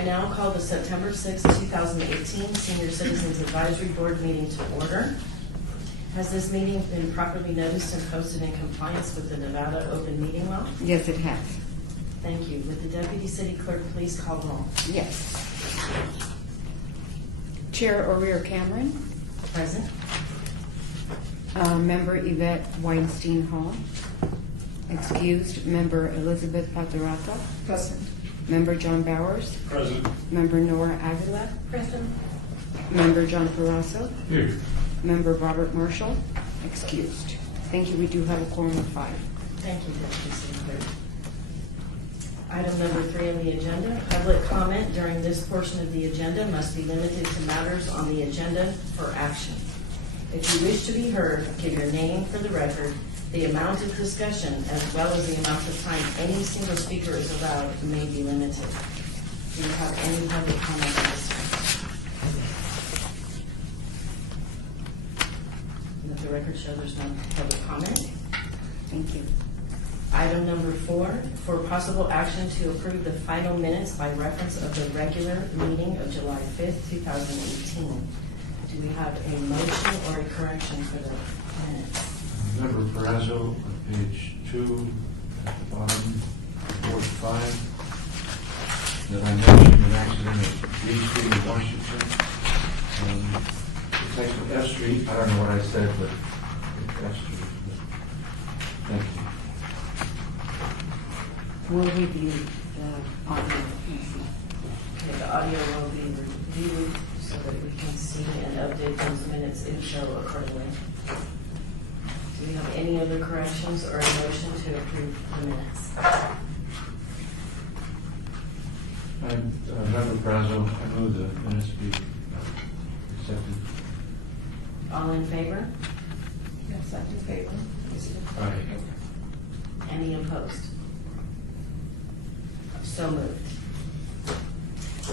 I now call the September 6, 2018 Senior Citizens Advisory Board meeting to order. Has this meeting been properly noticed and posted in compliance with the Nevada Open Meeting Law? Yes, it has. Thank you. Would the Deputy City Clerk please call roll? Yes. Chair O'Rear Cameron. Present. Member Yvette Weinstein Hall. Excused. Member Elizabeth Patarata. Present. Member John Bowers. Present. Member Nora Avila. Present. Member John Parasso. Here. Member Robert Marshall. Excused. Thank you. We do have a quorum of 5. Thank you, Deputy City Clerk. Item number 3 on the agenda. Public comment during this portion of the agenda must be limited to matters on the agenda for action. If you wish to be heard, give your name for the record, the amount of discussion, as well as the amount of time any single speaker is allowed may be limited. Do you have any public comment at this time? Let the record show there's no public comment. Thank you. Item number 4, for possible action to approve the final minutes by reference of the regular meeting of July 5th, 2018. Do we have a motion or a correction for the minutes? Member Parazo on page 2 at the bottom, Ward 5, that I mentioned an accident at Green Street in Washington. It's actually F Street. I don't know what I said, but it's F Street. Thank you. We'll review the audio. Okay, the audio will be reviewed so that we can see and update those minutes and show accordingly. Do we have any other corrections or a motion to approve the minutes? Member Parazo, I move the minutes be accepted. All in favor? Yes, I'm in favor. Aye. Any opposed? So moved.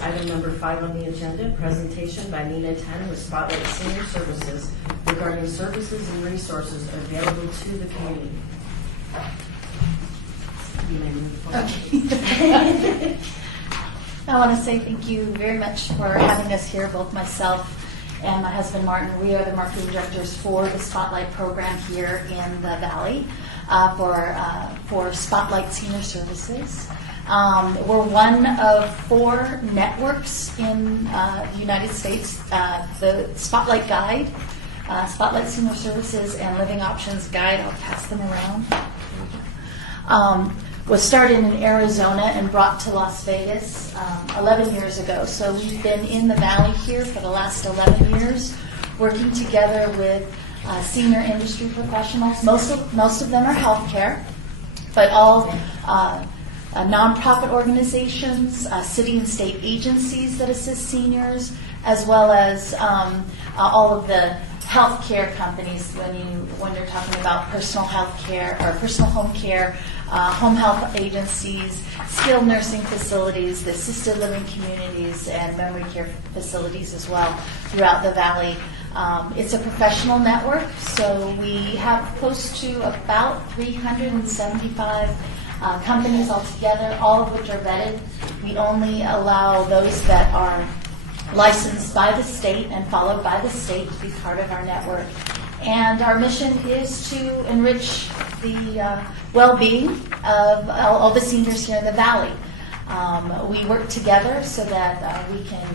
Item number 5 on the agenda, presentation by Nina Ten with Spotlight Senior Services regarding services and resources available to the community. You may move forward. Okay. I want to say thank you very much for having us here, both myself and my husband Martin. We are the marketing directors for the Spotlight program here in the Valley for Spotlight Senior Services. We're one of 4 networks in the United States. The Spotlight Guide, Spotlight Senior Services, and Living Options Guide, I'll pass them around, was started in Arizona and brought to Las Vegas 11 years ago. So we've been in the Valley here for the last 11 years, working together with senior industry professionals. Most of them are healthcare, but all nonprofit organizations, city and state agencies that assist seniors, as well as all of the healthcare companies when you're talking about personal health care or personal home care, home health agencies, skilled nursing facilities, the assisted living communities, and memory care facilities as well throughout the Valley. It's a professional network, so we have close to about 375 companies altogether, all of which are vetted. We only allow those that are licensed by the state and followed by the state to be part of our network. And our mission is to enrich the well-being of all the seniors here in the Valley. We work together so that we can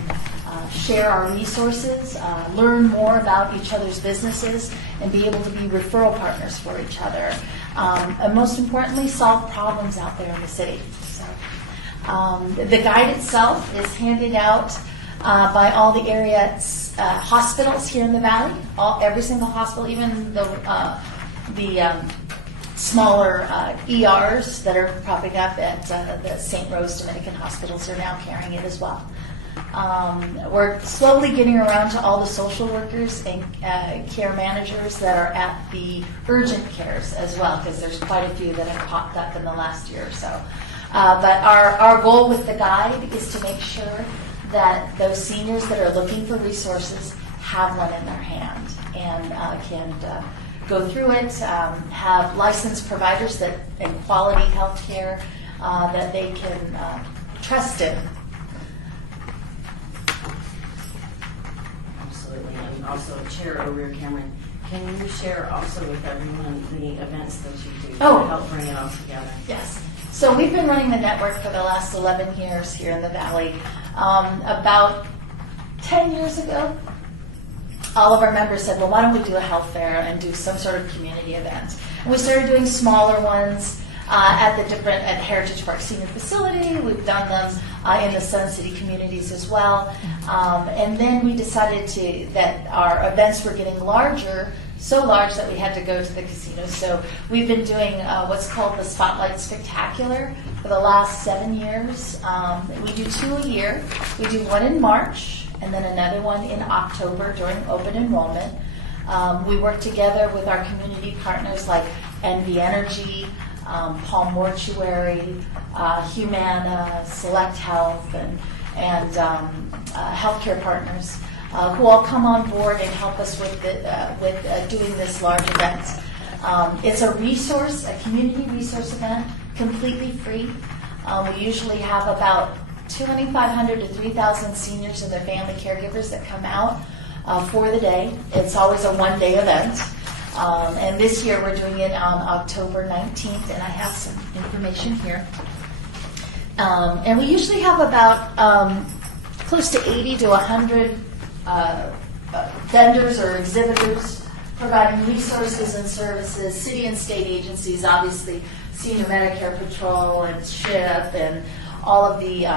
share our resources, learn more about each other's businesses, and be able to be referral partners for each other. And most importantly, solve problems out there in the city. So, the guide itself is handed out by all the area hospitals here in the Valley. Every single hospital, even the smaller ERs that are popping up at the St. Rose Dominican hospitals are now carrying it as well. We're slowly getting around to all the social workers and care managers that are at the urgent cares as well, because there's quite a few that have popped up in the last year or so. But our goal with the guide is to make sure that those seniors that are looking for resources have one in their hand and can go through it, have licensed providers that and quality health care that they can trust in. Absolutely, and also Chair O'Rear Cameron, can you share also with everyone the events that you do to Oh. help bring it all together? Yes. So we've been running the network for the last 11 years here in the Valley. About 10 years ago, all of our members said, well, why don't we do a health fair and do some sort of community event? And we started doing smaller ones at Heritage Park Senior Facility. We've done them in the Sun City communities as well. And then we decided that our events were getting larger, so large that we had to go to the casino. So we've been doing what's called the Spotlight Spectacular for the last 7 years. We do 2 a year. We do one in March and then another one in October during open enrollment. We work together with our community partners like NV Energy, Palm Mortuary, Humana, Select Health, and healthcare partners who all come on board and help us with doing this large event. It's a resource, a community resource event, completely free. We usually have about 2,500 to 3,000 seniors and their family caregivers that come out for the day. It's always a one-day event. And this year we're doing it on October 19th, and I have some information here. And we usually have about close to 80 to 100 vendors or exhibitors providing resources and services, city and state agencies, obviously Senior Medicare Patrol and SHIP and all of the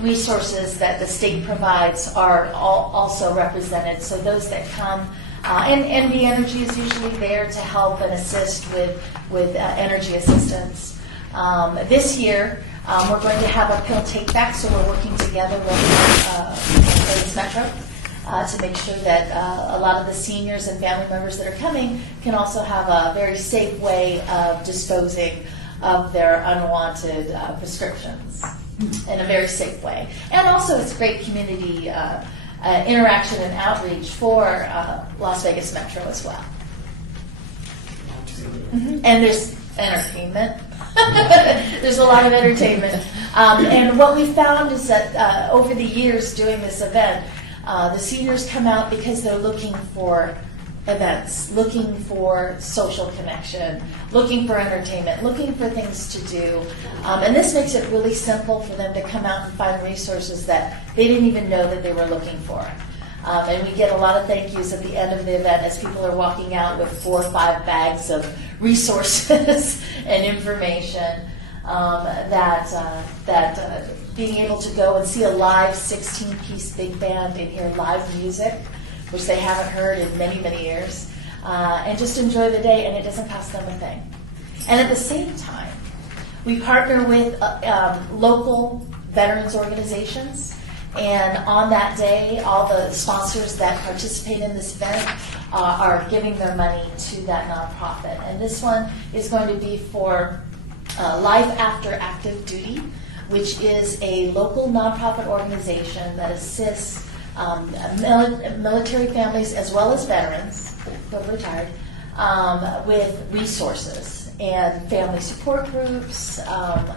resources that the state provides are also represented. So those that come, and NV Energy is usually there to help and assist with energy assistance. This year, we're going to have a pill take back, so we're working together with Vegas Metro to make sure that a lot of the seniors and family members that are coming can also have a very safe way of disposing of their unwanted prescriptions in a very safe way. And also it's great community interaction and outreach for Las Vegas Metro as well. Absolutely. And there's entertainment. There's a lot of entertainment. And what we found is that over the years doing this event, the seniors come out because they're looking for events, looking for social connection, looking for entertainment, looking for things to do. And this makes it really simple for them to come out and find resources that they didn't even know that they were looking for. And we get a lot of thank yous at the end of the event as people are walking out with 4 or 5 bags of resources and information that being able to go and see a live 16-piece big band and hear live music, which they haven't heard in many, many years, and just enjoy the day, and it doesn't cost them a thing. And at the same time, we partner with local veterans organizations, and on that day, all the sponsors that participate in this event are giving their money to that nonprofit. And this one is going to be for Life After Active Duty, which is a local nonprofit organization that assists military families as well as veterans who have retired with resources and family support groups,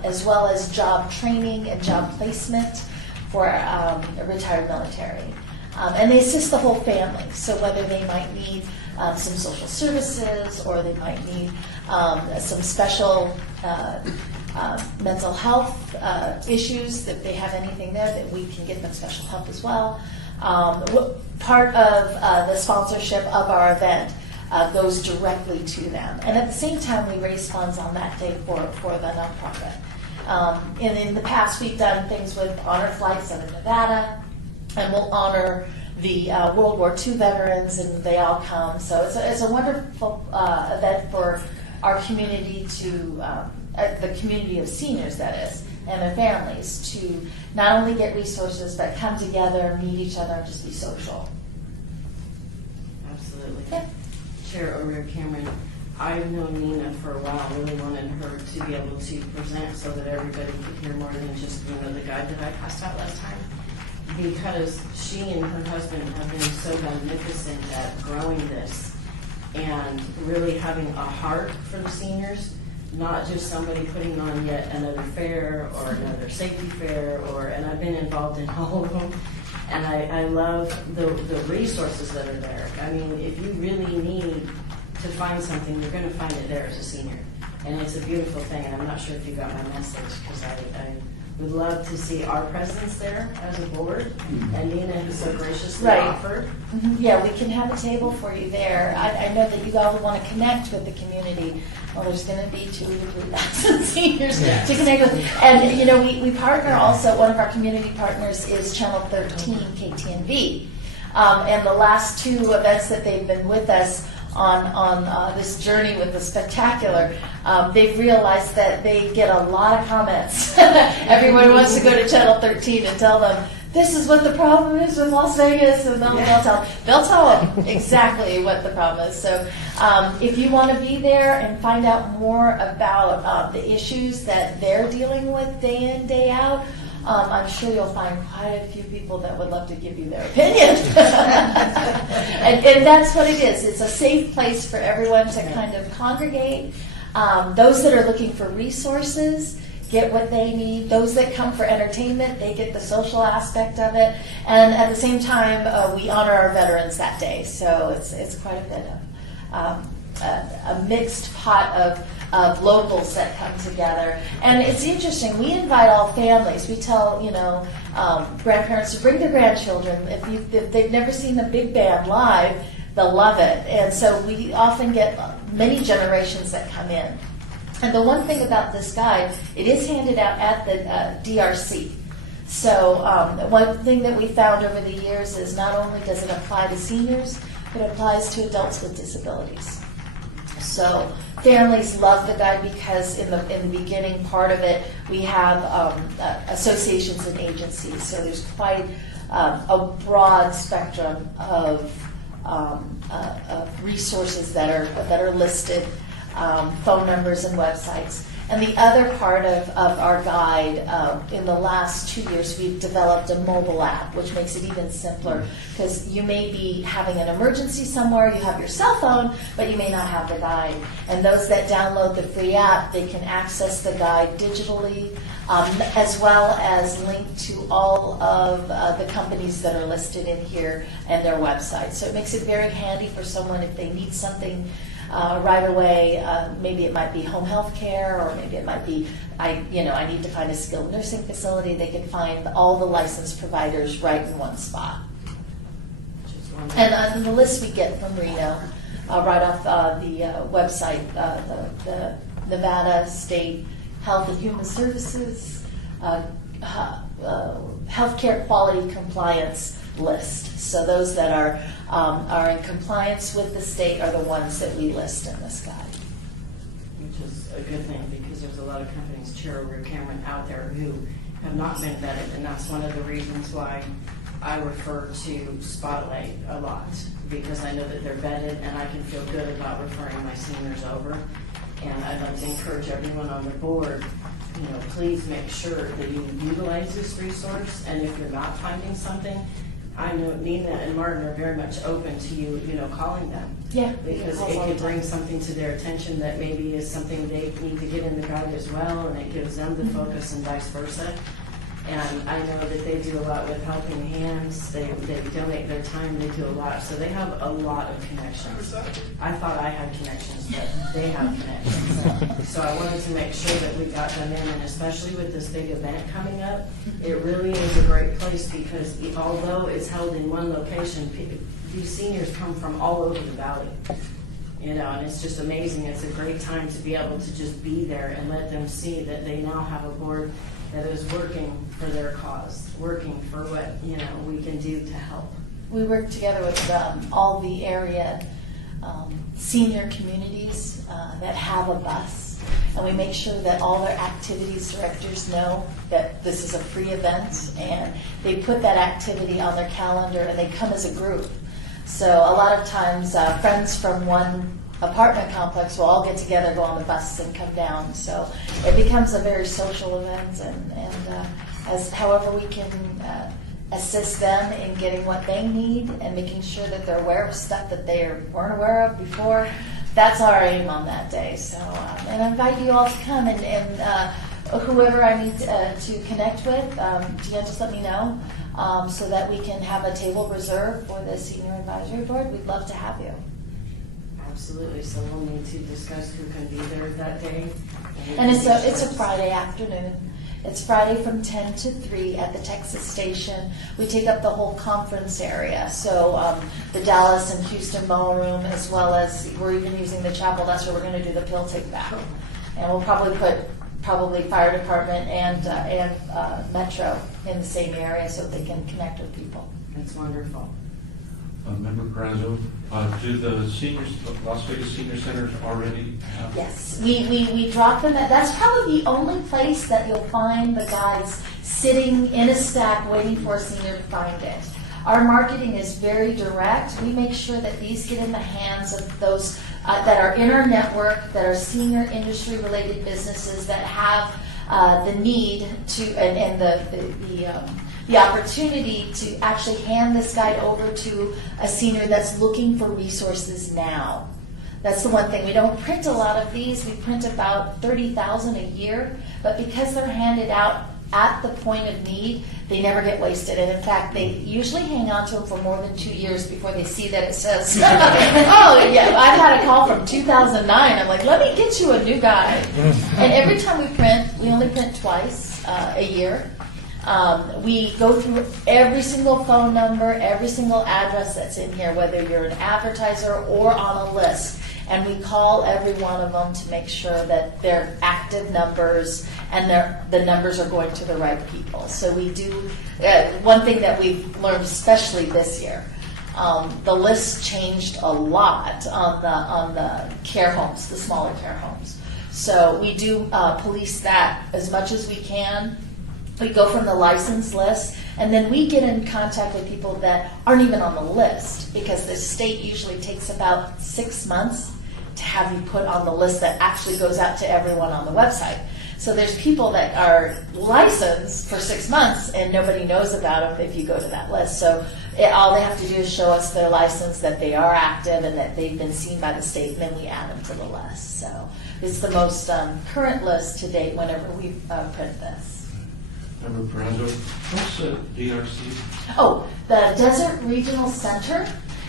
as well as job training and job placement for retired military. And they assist the whole family. So whether they might need some social services or they might need some special mental health issues, that they have anything there, that we can get them special help as well. Part of the sponsorship of our event goes directly to them. And at the same time, we raise funds on that day for the nonprofit. In the past, we've done things with honor flights out of Nevada, and we'll honor the World War II veterans, and they all come. So it's a wonderful event for our community the community of seniors, that is, and their families, to not only get resources, but come together, meet each other, and just be social. Absolutely. Yeah. Chair O'Rear Cameron, I've known Nina for a while, really wanted her to be able to present so that everybody could hear more than just the guide that I passed out last time. Because she and her husband have been so magnificent at growing this and really having a heart for the seniors, not just somebody putting on yet another fair or another safety fair, and I've been involved in all of them. And I love the resources that are there. I mean, if you really need to find something, you're going to find it there as a senior. And it's a beautiful thing, and I'm not sure if you got my message, because I would love to see our presence there as a board, and Nina has so graciously Right. offered. Yeah, we can have a table for you there. I know that you all want to connect with the community. Well, there's going to be 2,000 to 3,000 seniors to connect with. And, you know, we partner also, one of our community partners is Channel 13, KTNV. And the last 2 events that they've been with us on this journey with the spectacular, they've realized that they get a lot of comments. Everyone wants to go to Channel 13 and tell them, this is what the problem is with Las Vegas, and they'll tell them exactly what the problem is. So if you want to be there and find out more about the issues that they're dealing with day in, day out, I'm sure you'll find quite a few people that would love to give you their opinion. and that's what it is. It's a safe place for everyone to kind of congregate. Those that are looking for resources get what they need. Those that come for entertainment, they get the social aspect of it. And at the same time, we honor our veterans that day. So it's quite a bit of a mixed pot of locals that come together. And it's interesting, we invite all families. We tell, grandparents to bring their grandchildren. If they've never seen the big band live, they'll love it. And so we often get many generations that come in. And the one thing about this guide, it is handed out at the DRC. So one thing that we found over the years is not only does it apply to seniors, but it applies to adults with disabilities. So families love the guide because in the beginning part of it, we have associations and agencies. So there's quite a broad spectrum of resources that are listed, phone numbers and websites. And the other part of our guide, in the last 2 years, we've developed a mobile app, which makes it even simpler, because you may be having an emergency somewhere, you have your cell phone, but you may not have the guide. And those that download the free app, they can access the guide digitally, as well as link to all of the companies that are listed in here and their websites. So it makes it very handy for someone if they need something right away. Maybe it might be home health care, or maybe it might be, I need to find a skilled nursing facility. They can find all the licensed providers right in one spot. And the list we get from Reno, right off the website, the Nevada State Health and Human Services Healthcare Quality Compliance list. So those that are in compliance with the state are the ones that we list in this guide. Which is a good thing, because there's a lot of companies, Cheryl Cameron, out there who have not been vetted, and that's one of the reasons why I refer to Spotlight a lot, because I know that they're vetted and I can feel good about referring my seniors over. And I'd like to encourage everyone on the board, please make sure that you utilize this resource, and if you're not finding something, I know Nina and Martin are very much open to you, calling them. Yeah. Because it could bring something to their attention that maybe is something they need to get in the guide as well, and it gives them the focus and vice versa. And I know that they do a lot with Helping Hands. They donate their time. They do a lot. So they have a lot of connections. I thought I had connections, but they have connections. So I wanted to make sure that we got them in, and especially with this big event coming up, it really is a great place, because although it's held in one location, these seniors come from all over the valley. And it's just amazing. It's a great time to be able to just be there and let them see that they now have a board that is working for their cause, working for what, we can do to help. We work together with all the area senior communities that have a bus, and we make sure that all their activities directors know that this is a free event, and they put that activity on their calendar, and they come as a group. So a lot of times friends from one apartment complex will all get together, go on the bus, and come down. So it becomes a very social event, and as however we can assist them in getting what they need and making sure that they're aware of stuff that they weren't aware of before. That's our aim on that day. So and I invite you all to come and whoever I need to connect with, Deanne, just let me know, so that we can have a table reserved for the Senior Advisory Board. We'd love to have you. Absolutely, so we'll need to discuss who can be there that day. And it's a Friday afternoon. It's Friday from 10 to 3 at the Texas Station. We take up the whole conference area, so the Dallas and Houston Ballroom, as well as we're even using the chapel. That's where we're going to do the pill take back. And we'll probably put fire department and Metro in the same area so they can connect with people. That's wonderful. Member Brazo, do the seniors, Las Vegas Senior Centers already have? Yes, we drop them that's probably the only place that you'll find the guides sitting in a stack waiting for a senior to find it. Our marketing is very direct. We make sure that these get in the hands of those that are in our network, that are senior industry related businesses that have the need to and the opportunity to actually hand this guide over to a senior that's looking for resources now. That's the one thing. We don't print a lot of these. We print about 30,000 a year, but because they're handed out at the point of need, they never get wasted. And in fact, they usually hang on to them for more than 2 years before they see that it says, oh yeah, I've had a call from 2009. I'm like, let me get you a new guide. And every time we print, we only print twice a year. We go through every single phone number, every single address that's in here, whether you're an advertiser or on a list, and we call every one of them to make sure that they're active numbers and the numbers are going to the right people. So we do, one thing that we've learned, especially this year, the list changed a lot on the care homes, the smaller care homes. So we do police that as much as we can. We go from the license list, and then we get in contact with people that aren't even on the list, because the state usually takes about 6 months to have you put on the list that actually goes out to everyone on the website. So there's people that are licensed for 6 months and nobody knows about them if you go to that list. So all they have to do is show us their license, that they are active and that they've been seen by the state, and then we add them to the list. So it's the most current list to date whenever we print this. Member Brazo, what's the DRC? Oh, the Desert Regional Center,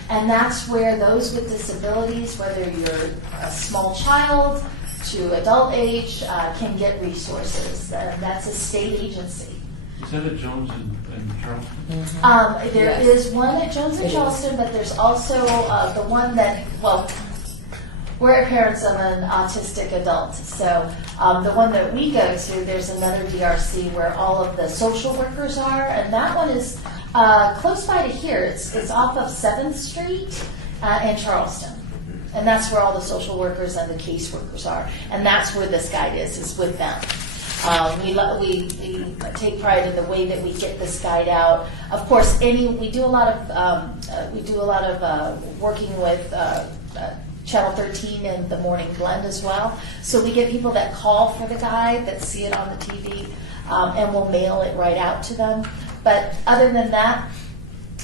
and that's where those with disabilities, whether you're a small child to adult age, can get resources. That's a state agency. Is that at Jones and Charleston? There is one at Jones and Charleston, but there's also the one that, well, we're parents of an autistic adult, so the one that we go to, there's another DRC where all of the social workers are, and that one is close by to here. It's off of 7th Street in Charleston, and that's where all the social workers and the caseworkers are, and that's where this guide is with them. We take pride in the way that we get this guide out. Of course, we do a lot of working with Channel 13 and the Morning Blend as well. So we get people that call for the guide, that see it on the TV, and we'll mail it right out to them. But other than that,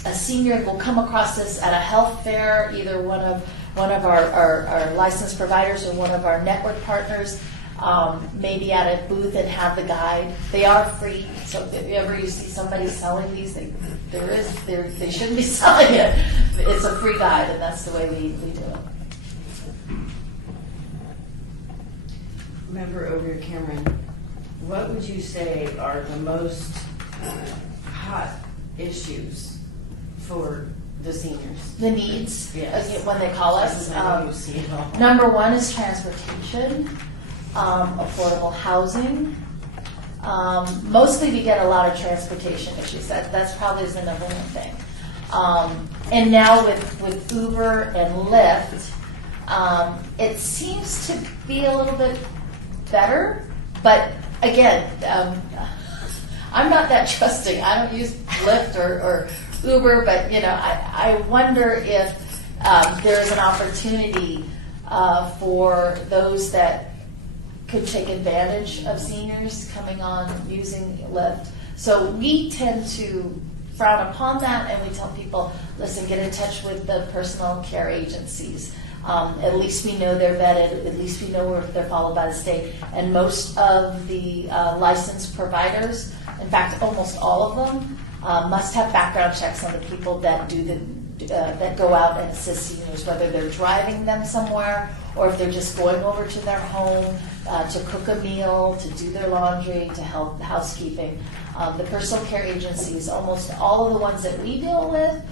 a senior will come across this at a health fair, either one of our licensed providers or one of our network partners, maybe at a booth and have the guide. They are free, so if you see somebody selling these, they shouldn't be selling it. It's a free guide, and that's the way we do it. Member over here, Cameron, what would you say are the most hot issues for the seniors? The needs, Yes. when they call us. This is how you see it all. Number one is transportation, affordable housing. Mostly we get a lot of transportation issues. That's probably the number one thing. And now with Uber and Lyft, it seems to be a little bit better, but again, I'm not that trusting. I don't use Lyft or Uber, but I wonder if there is an opportunity for those that could take advantage of seniors coming on using Lyft. So we tend to frown upon that, and we tell people, listen, get in touch with the personal care agencies. At least we know they're vetted, at least we know if they're followed by the state. And most of the licensed providers, in fact, almost all of them, must have background checks on the people that that go out and assist seniors, whether they're driving them somewhere or if they're just going over to their home to cook a meal, to do their laundry, to help housekeeping. The personal care agencies, almost all of the ones that we deal with,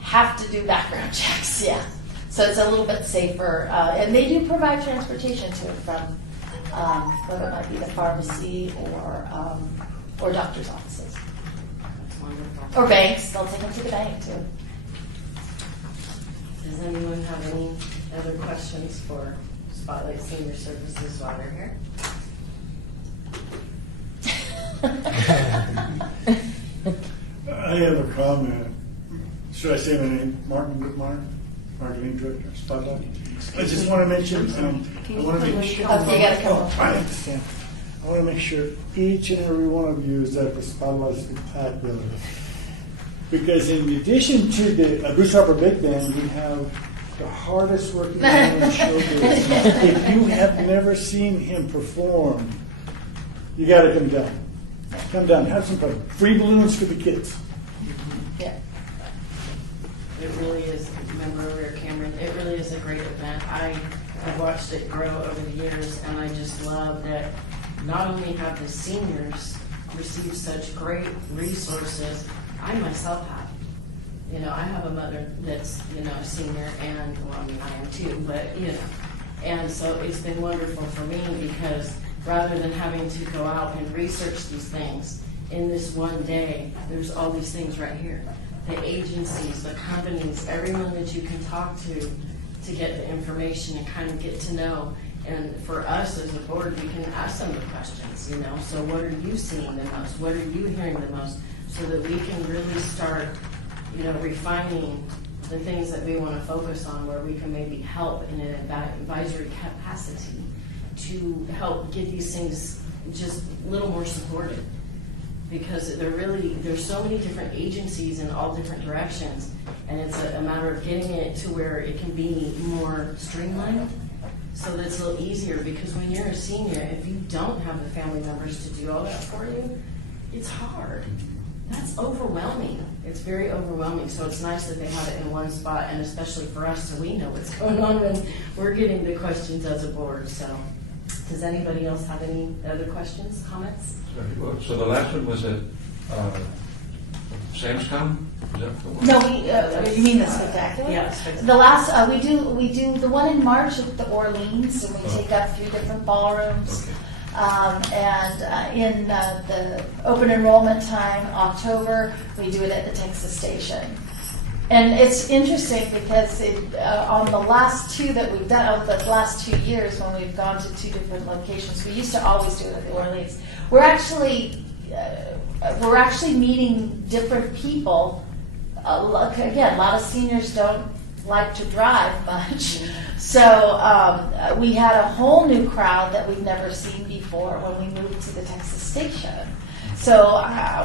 have to do background checks, yeah. So it's a little bit safer. And they do provide transportation to and from, whether it might be the pharmacy or doctor's offices. That's wonderful. Or banks, they'll take them to the bank too. Does anyone have any other questions for Spotlight Senior Services while they're here? I have a comment. Should I say my name? Martin Whitmire, Marketing Director, Spotlight. I just want to mention, I want to make sure. Okay, you gotta come up. I understand. I want to make sure each and every one of you is at the Spotlight Spectacular. Because in addition to the Bruce Harper Big Band, we have the hardest working man in showbiz. If you have never seen him perform, you got to come down. Come down, have some fun. Free balloons for the kids. Yeah. It really is, remember over here, Cameron, it really is a great event. I've watched it grow over the years, and I just love that not only have the seniors receive such great resources, I myself have. You know, I have a mother that's, a senior, and, well, I mean, I am too, but, and so it's been wonderful for me because rather than having to go out and research these things in this one day, there's all these things right here. The agencies, the companies, everyone that you can talk to get the information and kind of get to know. And for us as a board, we can ask them the questions, so what are you seeing the most? What are you hearing the most? So that we can really start, refining the things that we want to focus on, where we can maybe help in an advisory capacity to help get these things just a little more supported. Because there's so many different agencies in all different directions, and it's a matter of getting it to where it can be more streamlined so that it's a little easier. Because when you're a senior, if you don't have the family members to do all that for you, it's hard. That's overwhelming. It's very overwhelming. So it's nice that they have it in one spot, and especially for us, so we know what's going on when we're getting the questions as a board. So does anybody else have any other questions, comments? So the last one was at Samstown? Is that the one? No, you mean the spectacular? Yeah, spectacular. The last, we do the one in March at the Orleans, and we take up a few different ballrooms. Okay. In the open enrollment time, October, we do it at the Texas Station. And it's interesting because on the last two that we've done, the last 2 years when we've gone to 2 different locations, we used to always do it at the Orleans. We're actually meeting different people. Again, a lot of seniors don't like to drive much. So we had a whole new crowd that we've never seen before when we moved to the Texas Station. So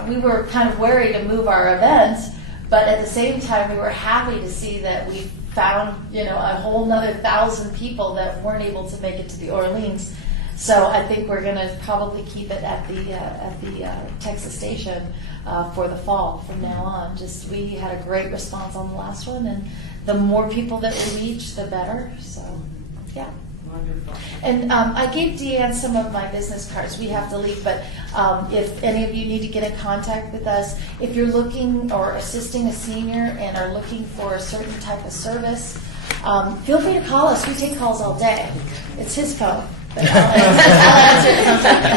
we were kind of wary to move our events, but at the same time we were happy to see that we found a whole another 1,000 people that weren't able to make it to the Orleans. So I think we're going to probably keep it at the Texas Station for the fall from now on. Just we had a great response on the last one, and the more people that we reach, the better. So, yeah. Wonderful. And I gave Deanne some of my business cards. We have to leave, but if any of you need to get in contact with us, if you're looking or assisting a senior and are looking for a certain type of service, feel free to call us. We take calls all day. It's his phone. But I'll answer it sometimes.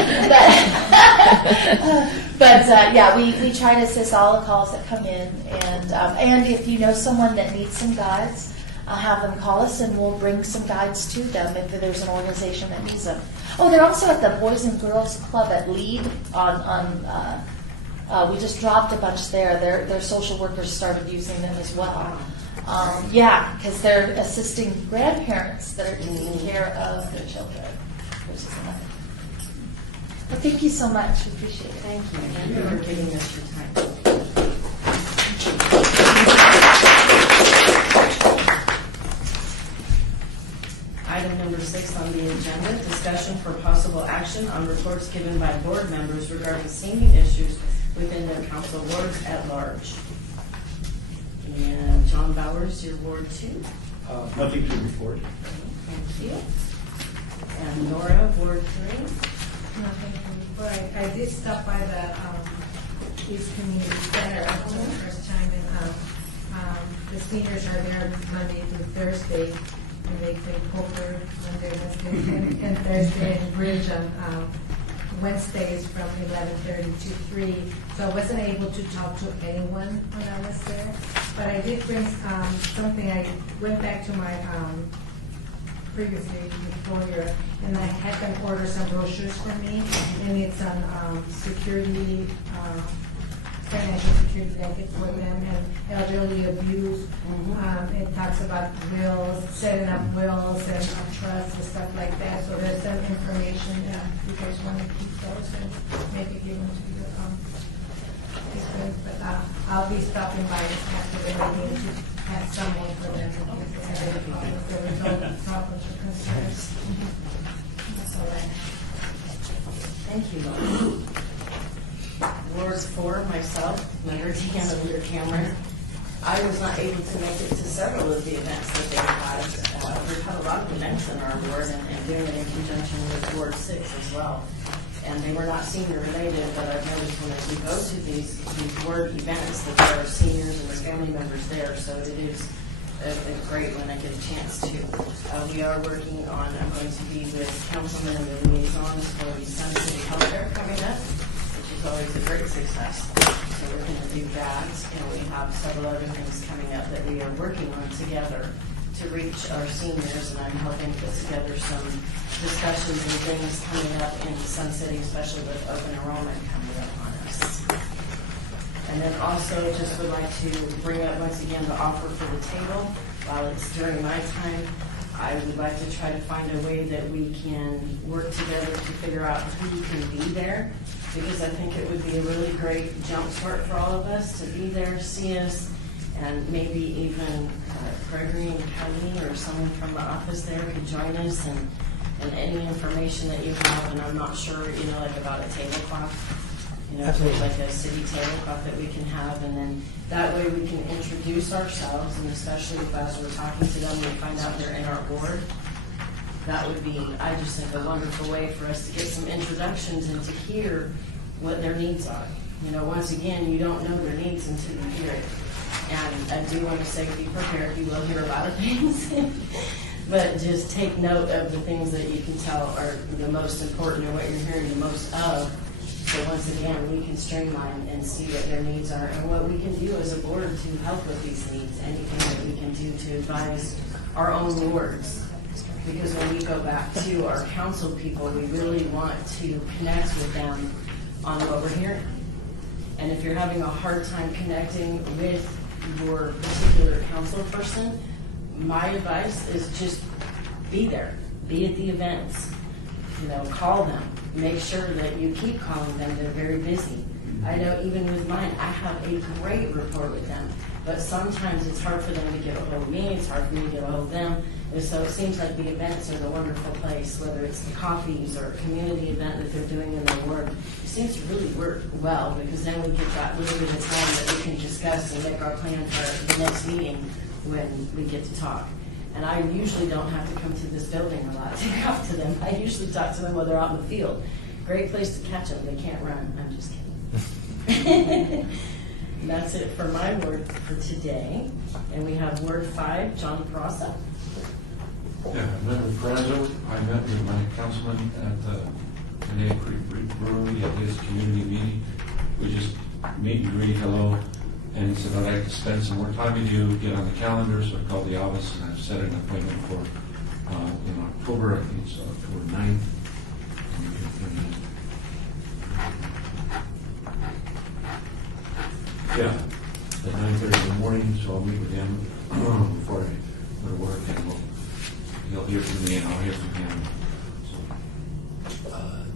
But yeah, we try to assist all the calls that come in, and if you know someone that needs some guides, have them call us, and we'll bring some guides to them if there's an organization that needs them. Oh, they're also at the Boys and Girls Club at Lead. We just dropped a bunch there. Their social workers started using them as well. Yeah, because they're assisting grandparents that are taking care of their children, which is another. Well, thank you so much. We appreciate it. Thank you. And for giving us your time. 6 on the agenda, discussion for possible action on reports given by board members regarding senior issues within their council wards at large. And John Bowers, your Ward 2. Nothing to report. Thank you. And Nora, Ward 3. Nothing, but I did stop by the East Community Center for the first time, and the seniors are there Monday through Thursday, and they play poker Monday, Wednesday, and Thursday, and bridge on Wednesdays from 11:30 to 3. So I wasn't able to talk to anyone when I was there, but I did bring something. I went back to my previously before here, and I had them order some brochures for me, and it's on security, financial security blanket for them, and elderly abuse. It talks about wills, setting up wills and trusts and stuff like that. So there's some information if you guys want to keep those and maybe give them to your people. But I'll be stopping by after the meeting to have someone for them if they have any problems, if there are no problems or concerns. That's all I have. Thank you, Laura. Ward 4, myself, Mayor Deanna Lear Cameron. I was not able to make it to several of the events that they had. We've had a lot of events in our ward and doing it in conjunction with Ward 6 as well. And they were not senior related, but I've noticed when we go to these ward events that there are seniors and their family members there, so it is great when I get a chance to. We are working on, I'm going to be with councilmen and the liaisons for the Sun City Health Fair coming up, which is always a great success. So we're going to do that, and we have several other things coming up that we are working on together to reach our seniors, and I'm helping put together some discussions and things coming up in Sun City, especially with open enrollment coming up on us. And then also just would like to bring up once again the offer for the table. While it's during my time, I would like to try to find a way that we can work together to figure out who can be there, because I think it would be a really great jump start for all of us to be there, see us, and maybe even Gregory and Colleen or someone from the office there could join us, and any information that you have, and I'm not sure, like about a tablecloth. If there's like a city tablecloth that we can have, and then that way we can introduce ourselves, and especially if as we're talking to them, we find out they're in our board. That would be, I just think, a wonderful way for us to get some introductions and to hear what their needs are. Once again, you don't know their needs until you hear it. And I do want to say, be prepared, you will hear a lot of things. But just take note of the things that you can tell are the most important, or what you're hearing the most of. So once again, we can streamline and see what their needs are and what we can do as a board to help with these needs, anything that we can do to advise our own wards. Because when we go back to our council people, we really want to connect with them on what we're hearing. And if you're having a hard time connecting with your particular council person, my advice is just be there. Be at the events. Call them. Make sure that you keep calling them. They're very busy. I know even with mine, I have a great rapport with them. But sometimes it's hard for them to get a hold of me. It's hard for me to get a hold of them. And so it seems like the events are the wonderful place, whether it's the coffees or a community event that they're doing in their ward. It seems to really work well, because then we get that little bit of time that we can discuss and make our plan for the next meeting when we get to talk. And I usually don't have to come to this building a lot to talk to them. I usually talk to them while they're out in the field. Great place to catch them. They can't run. I'm just kidding. And that's it for my word for today. And we have Ward 5, John Peraza. Yeah, Member Peraza, I met with my councilman at the Canadian Creek Brewery at his community meeting. We just meet and greet, hello. And he said, I'd like to spend some more time with you, get on the calendar. So I called the office and I've set an appointment for in October, I think it's October 9th. Yeah, at 9:30 in the morning, so I'll meet with him before I go to work, and he'll hear from me and I'll hear from him. So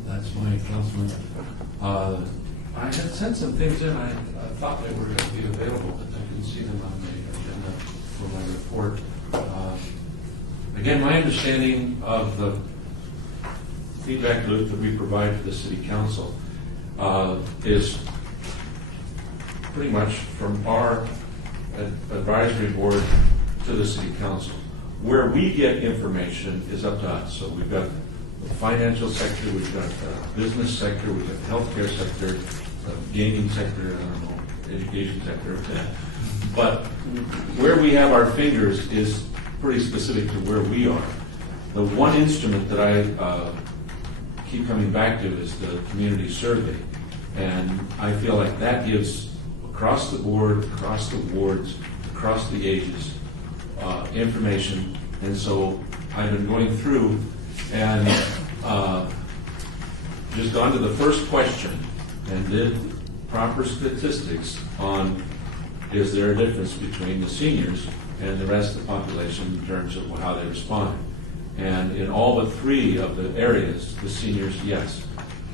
that's my councilman. I had sent some things in. I thought they were going to be available, but I didn't see them on the agenda for my report. Again, my understanding of the feedback loop that we provide to the city council is pretty much from our advisory board to the city council. Where we get information is up to us. So we've got the financial sector, we've got the business sector, we've got the healthcare sector, the gaming sector, I don't know, education sector. But where we have our fingers is pretty specific to where we are. The one instrument that I keep coming back to is the community survey. And I feel like that gives across the board, across the wards, across the ages, information. And so I've been going through and just gone to the first question and did proper statistics on is there a difference between the seniors and the rest of the population in terms of how they responded. And in all but 3 of the areas, the seniors, yes,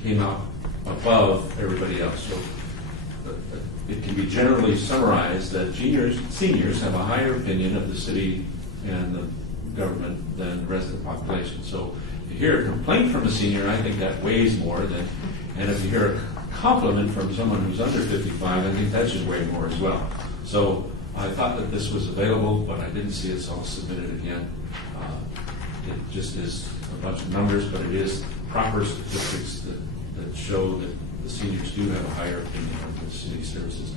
came out above everybody else. So it can be generally summarized that seniors have a higher opinion of the city and the government than the rest of the population. So if you hear a complaint from a senior, I think that weighs more than, and if you hear a compliment from someone who's under 55, I think that should weigh more as well. So I thought that this was available, but I didn't see it, so I'll submit it again. It just is a bunch of numbers, but it is proper statistics that show that the seniors do have a higher opinion of the city services.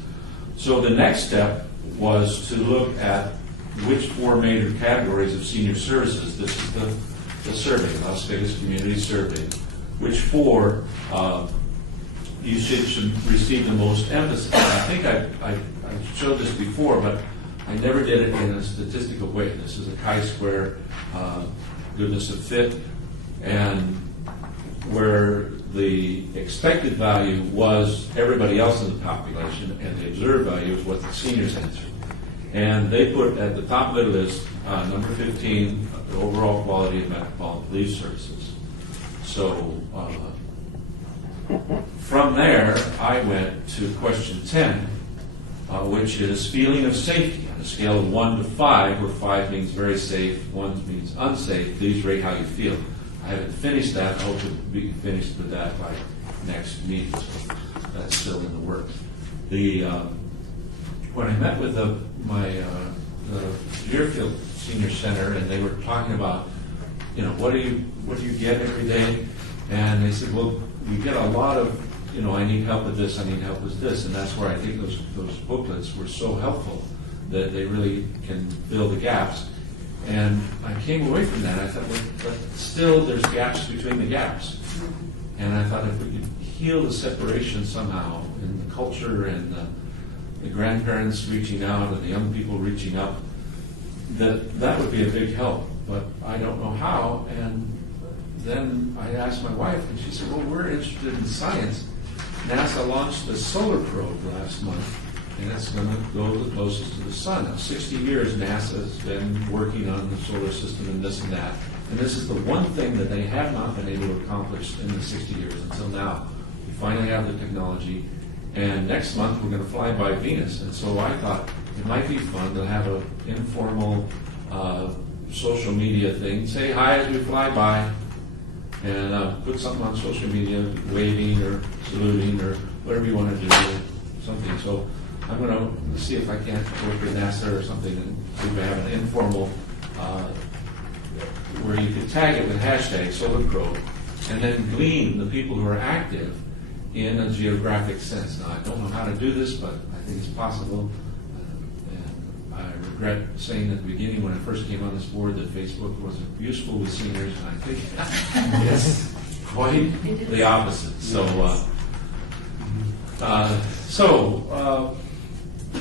So the next step was to look at which 4 major categories of senior services. This is the survey, Las Vegas Community Survey. Which 4 should receive the most emphasis. And I think I showed this before, but I never did it in a statistical way. This is a chi-square goodness of fit, and where the expected value was everybody else in the population, and the observed value is what the seniors answered. And they put at the top of their list, number 15, the overall quality of Metropolitan Police Services. So from there, I went to question 10, which is feeling of safety. On a scale of 1 to 5, where 5 means very safe, 1 means unsafe, please rate how you feel. I haven't finished that. I hope to be finished with that by next meeting. So that's still in the works. When I met with the Deerfield Senior Center, and they were talking about, what do you get every day? And they said, well, we get a lot of, I need help with this, I need help with this, and that's where I think those booklets were so helpful that they really can fill the gaps. And I came away from that. I thought, but still, there's gaps between the gaps. And I thought if we could heal the separation somehow in the culture and the grandparents reaching out and the young people reaching up, that would be a big help. But I don't know how. And then I asked my wife, and she said, well, we're interested in science. NASA launched the solar probe last month, and it's going to go the closest to the sun. Now, 60 years NASA has been working on the solar system and this and that. And this is the one thing that they have not been able to accomplish in the 60 years until now. We finally have the technology, and next month we're going to fly by Venus. And so I thought it might be fun to have an informal social media thing. Say hi as we fly by, and put something on social media, waving or saluting or whatever you want to do, something. So I'm going to see if I can't work with NASA or something and see if I have an informal where you could tag it with hashtag SolarProbe and then glean the people who are active in a geographic sense. Now, I don't know how to do this, but I think it's possible. And I regret saying at the beginning when I first came on this board that Facebook wasn't useful with seniors, and I think it's quite the opposite.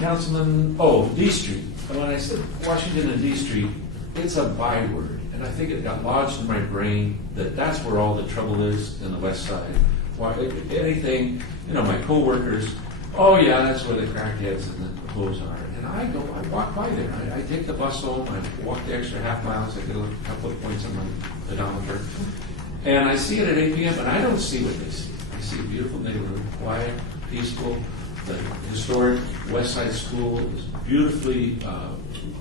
Councilman, D Street. And when I said Washington and D Street, it's a byword. And I think it got lodged in my brain that that's where all the trouble is in the west side. Anything, my coworkers, oh yeah, that's where the crackheads and the hoes are. And I walk by there. I take the bus home, I walk the extra half miles, I get a couple of points on my pedometer. And I see it at 8 p.m., and I don't see what they see. I see a beautiful neighborhood, quiet, peaceful. The historic West Side School is beautifully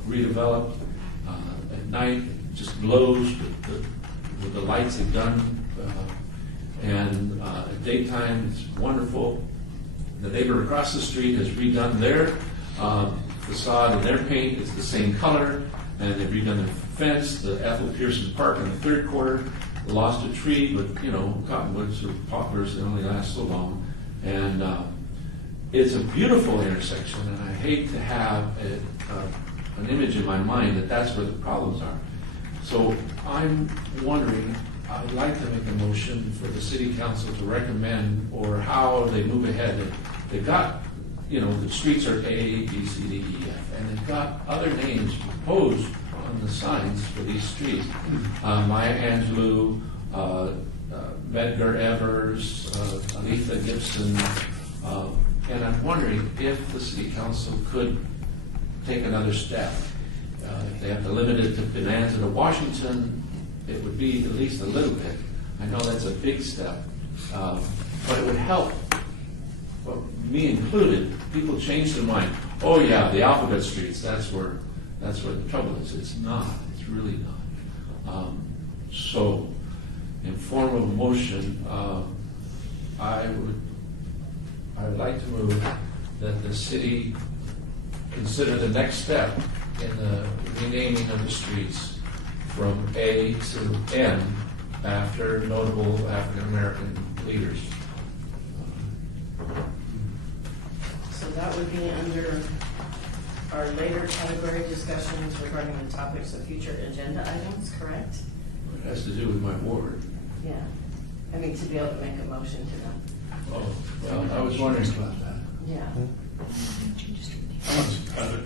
redeveloped. At night, just glows with the lights they've done. And at daytime, it's wonderful. The neighbor across the street has redone their facade and their paint. It's the same color. And they've redone their fence. The Ethel Pearson Park in the third quarter lost a tree, but cottonwoods or poplars, they only last so long. And it's a beautiful intersection, and I hate to have an image in my mind that that's where the problems are. So I'm wondering, I'd like to make a motion for the city council to recommend, or how they move ahead. They've got, the streets are A, B, C, D, E, F, and they've got other names proposed on the signs for these streets. Maya Angelou, Medgar Evers, Aletha Gibson, and I'm wondering if the city council could take another step. If they have to limit it to Bonanza to Washington, it would be at least a little bit. I know that's a big step, but it would help. Well, me included, people change their mind. Oh yeah, the alphabet streets, that's where the trouble is. It's not. It's really not. So, in form of a motion, I would like to move that the city consider the next step in the renaming of the streets from A to M after notable African American leaders. So that would be under our later category discussions regarding the topics of future agenda items, correct? It has to do with my ward. Yeah. I mean, to be able to make a motion to them. Oh, well, I was wondering about that. Yeah.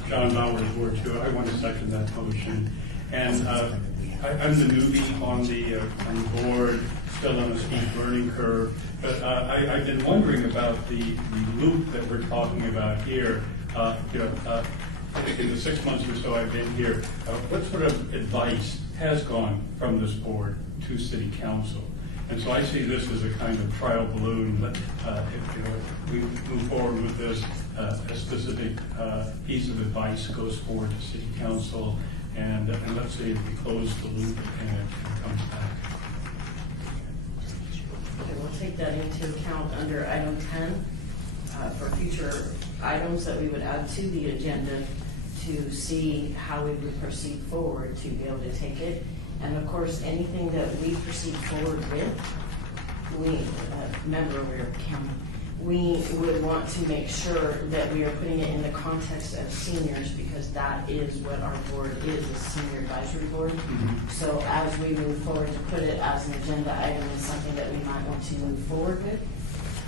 John Bowers, Ward 2. I want to second that motion. And I'm the newbie on the board, still on a steep learning curve. But I've been wondering about the loop that we're talking about here. In the 6 months or so I've been here, what sort of advice has gone from this board to City Council? And so I see this as a kind of trial balloon. If we move forward with this, a specific piece of advice goes forward to City Council, and let's say if we close the loop and it comes back. Okay, we'll take that into account under item 10 for future items that we would add to the agenda to see how we would proceed forward to be able to take it. And of course, anything that we proceed forward with, member over your county, we would want to make sure that we are putting it in the context of seniors, because that is what our board is, a senior advisory board. Mm-hmm. So as we move forward to put it as an agenda item is something that we might want to move forward with,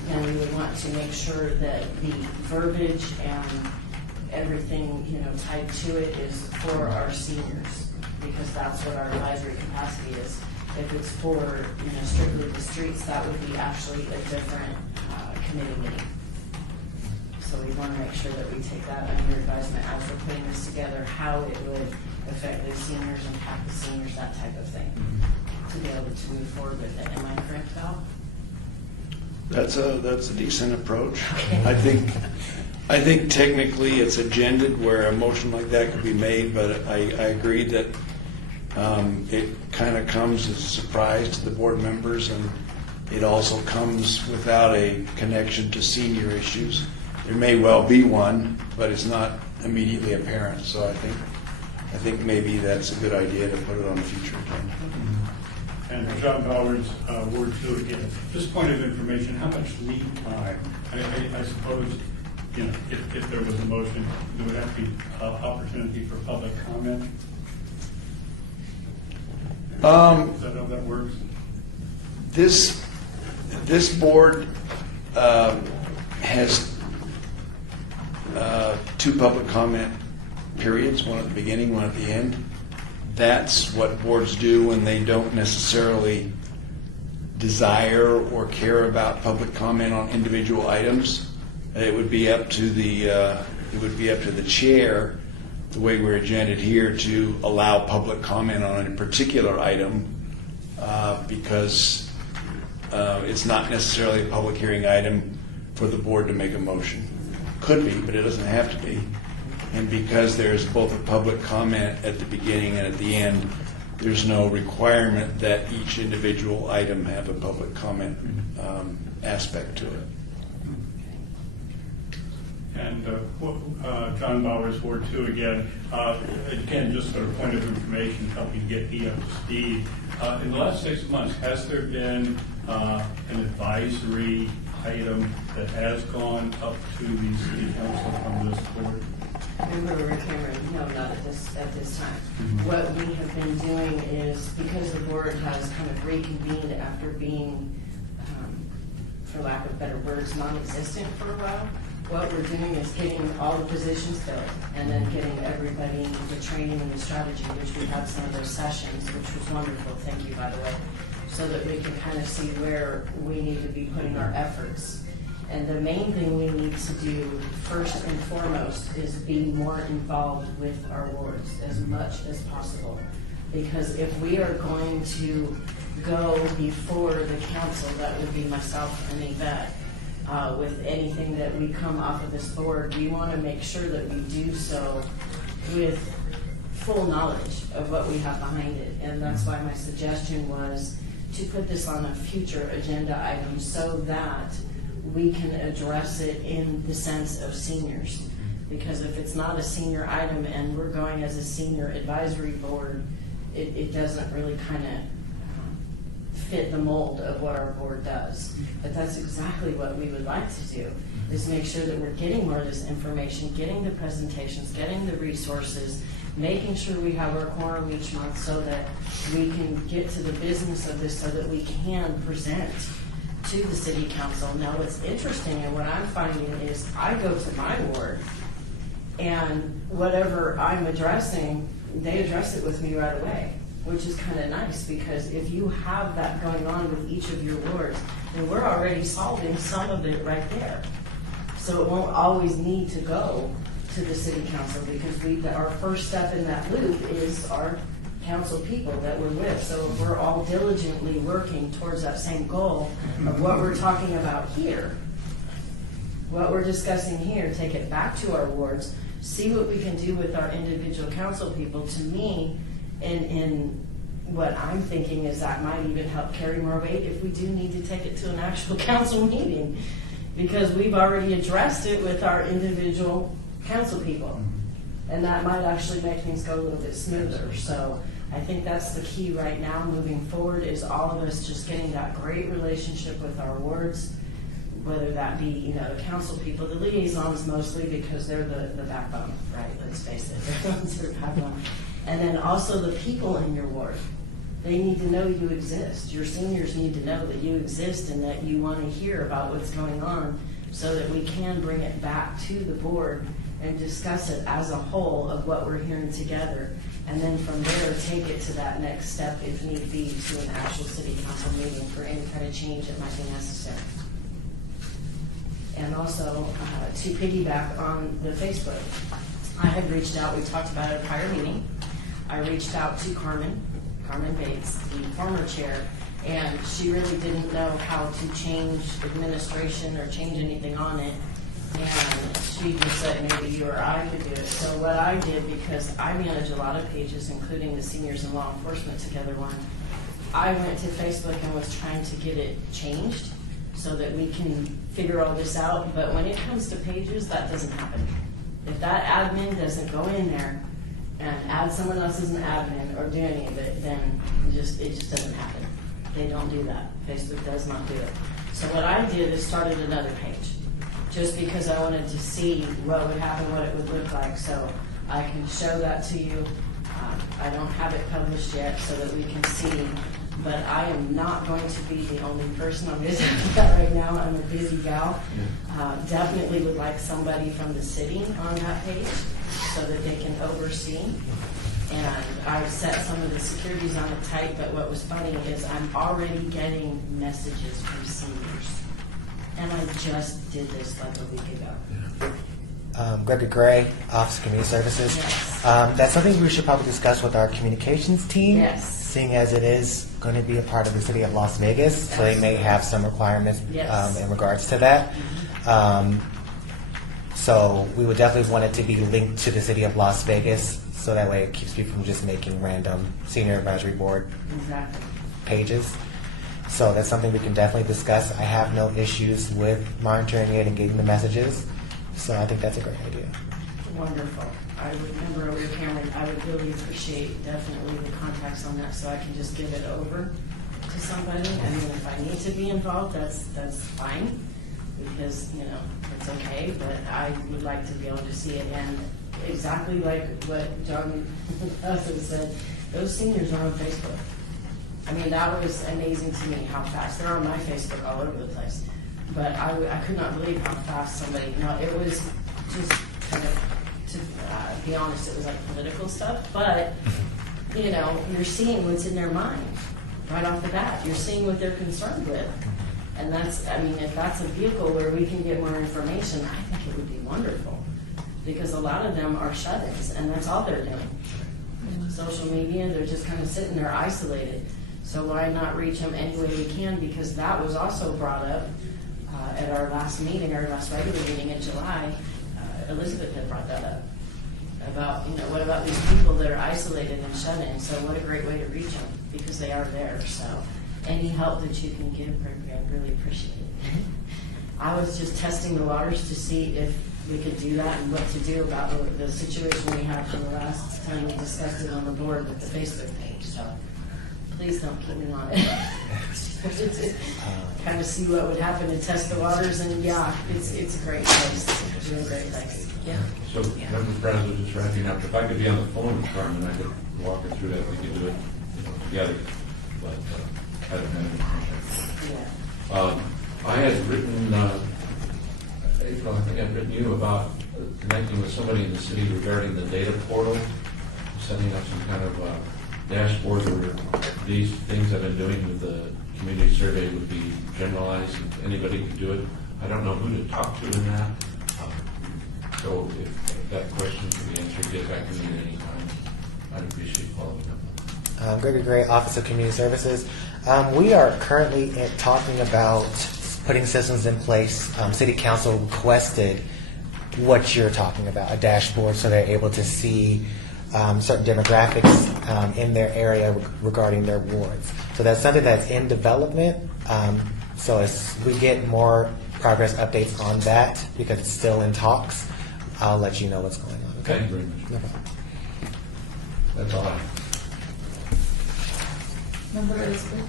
then we would want to make sure that the verbiage and everything, tied to it is for our seniors, because that's what our advisory capacity is. If it's for, strictly the streets, that would be actually a different committee meeting. So we want to make sure that we take that under advisement as we're putting this together, how it would affect the seniors, impact the seniors, that type of thing, to be able to move forward with it. Am I correct, Val? That's a decent approach. I think technically it's agended where a motion like that could be made, but I agree that it kind of comes as a surprise to the board members, and it also comes without a connection to senior issues. There may well be one, but it's not immediately apparent. So I think maybe that's a good idea to put it on a future agenda. And John Bowers, Ward 2 again. Just point of information, how much lead time? I suppose, if there was a motion, there would have to be opportunity for public comment. Is that how that works? This board has two public comment periods, one at the beginning, one at the end. That's what boards do when they don't necessarily desire or care about public comment on individual items. It would be up to the chair, the way we're agended here, to allow public comment on a particular item because it's not necessarily a public hearing item for the board to make a motion. Could be, but it doesn't have to be. And because there's both a public comment at the beginning and at the end, there's no requirement that each individual item have a public comment aspect to it. And John Bowers, Ward 2 again. Again, just for a point of information, helping get me up to speed. In the last 6 months, has there been an advisory item that has gone up to the city council from this board? Member Rick Cameron, no, not at this time. What we have been doing is, because the board has kind of reconvened after being, for lack of better words, non-existent for a while, what we're doing is getting all the positions filled and then getting everybody the training and the strategy, which we had some of those sessions, which was wonderful, thank you, by the way, so that we can kind of see where we need to be putting our efforts. And the main thing we need to do first and foremost is be more involved with our wards as much as possible. Because if we are going to go before the council, that would be myself and Yvette, with anything that we come off of this board, we want to make sure that we do so with full knowledge of what we have behind it. And that's why my suggestion was to put this on a future agenda item so that we can address it in the sense of seniors. Because if it's not a senior item and we're going as a senior advisory board, it doesn't really kind of fit the mold of what our board does. But that's exactly what we would like to do, is make sure that we're getting more of this information, getting the presentations, getting the resources, making sure we have our quorum each month so that we can get to the business of this so that we can present to the city council. Now what's interesting and what I'm finding is I go to my ward and whatever I'm addressing, they address it with me right away, which is kind of nice because if you have that going on with each of your wards, then we're already solving some of it right there. So it won't always need to go to the city council because our first step in that loop is our council people that we're with. So if we're all diligently working towards that same goal of what we're talking about here, what we're discussing here, take it back to our wards, see what we can do with our individual council people. To me, in what I'm thinking is that might even help carry more weight if we do need to take it to an actual council meeting, because we've already addressed it with our individual council people. And that might actually make things go a little bit smoother. So I think that's the key right now moving forward, is all of us just getting that great relationship with our wards, whether that be, the council people, the liaisons mostly because they're the backbone, right? Let's face it, they're the ones that are backbone. And then also the people in your ward. They need to know you exist. Your seniors need to know that you exist and that you want to hear about what's going on so that we can bring it back to the board and discuss it as a whole of what we're hearing together. And then from there, take it to that next step, if need be, to an actual city council meeting for any kind of change that might be necessary. And also, to piggyback on the Facebook, I had reached out, we talked about it at a prior meeting. I reached out to Carmen Bates, the former chair, and she really didn't know how to change administration or change anything on it. And she just said maybe you or I could do it. So what I did, because I manage a lot of pages, including the Seniors in Law Enforcement Together one, I went to Facebook and was trying to get it changed so that we can figure all this out. But when it comes to pages, that doesn't happen. If that admin doesn't go in there and add someone else as an admin or do any of it, then it just doesn't happen. They don't do that. Facebook does not do it. So what I did is started another page, just because I wanted to see what would happen, what it would look like. So I can show that to you. I don't have it published yet so that we can see, but I am not going to be the only person on this right now. I'm a busy gal. Definitely would like somebody from the city on that page so that they can oversee. And I've set some of the securities on it tight, but what was funny is I'm already getting messages from seniors. And I just did this like a week ago. Gregory Gray, Office of Community Services. Yes. That's something we should probably discuss with our communications team, Yes. seeing as it is going to be a part of the city of Las Vegas, so they may have some requirements Yes. in regards to that. So we would definitely want it to be linked to the city of Las Vegas, so that way it keeps people from just making random senior advisory board Exactly. pages. So that's something we can definitely discuss. I have no issues with monitoring it and getting the messages. So I think that's a great idea. Wonderful. I would remember over Cameron, I would really appreciate definitely the contacts on that so I can just give it over to somebody. I mean, if I need to be involved, that's fine because, you know, it's okay, but I would like to be able to see it. And exactly like what John also said, those seniors are on Facebook. I mean, that was amazing to me how fast. They're on my Facebook all over the place. But I could not believe how fast somebody, you know, it was just kind of, to be honest, it was like political stuff, but, you know, you're seeing what's in their mind right off the bat. You're seeing what they're concerned with. And that's, I mean, if that's a vehicle where we can get more information, I think it would be wonderful. Because a lot of them are shut-ins, and that's all they're doing. Social media, they're just kind of sitting there isolated. So why not reach them any way we can? Because that was also brought up at our last meeting, our last regular meeting in July. Elizabeth had brought that up about, you know, what about these people that are isolated and shut in? So what a great way to reach them because they are there. So any help that you can give, Gregory, I'd really appreciate it. I was just testing the waters to see if we could do that and what to do about the situation we had from the last time we discussed it on the board with the Facebook page. So please don't keep me on it. Kind of see what would happen to test the waters, and yeah, it's a great place. It's a really great place. Yeah. So, Member Franz was just wrapping up. If I could be on the phone with Carmen, I could walk her through that. We could do it, you know, together. But I don't have any information. Yeah. I had written, April, I think I'd written you about connecting with somebody in the city regarding the data portal, setting up some kind of dashboard where these things I've been doing with the community survey would be generalized. If anybody could do it. I don't know who to talk to in that. So if that question can be answered, get back to me at any time. I'd appreciate following up. Gregory Gray, Office of Community Services. We are currently talking about putting systems in place. City Council requested what you're talking about, a dashboard, so they're able to see certain demographics in their area regarding their wards. So that's something that's in development. So as we get more progress updates on that, because it's still in talks, I'll let you know what's going on. Okay? Thank you very much. No problem. That's all I have. Member Elizabeth.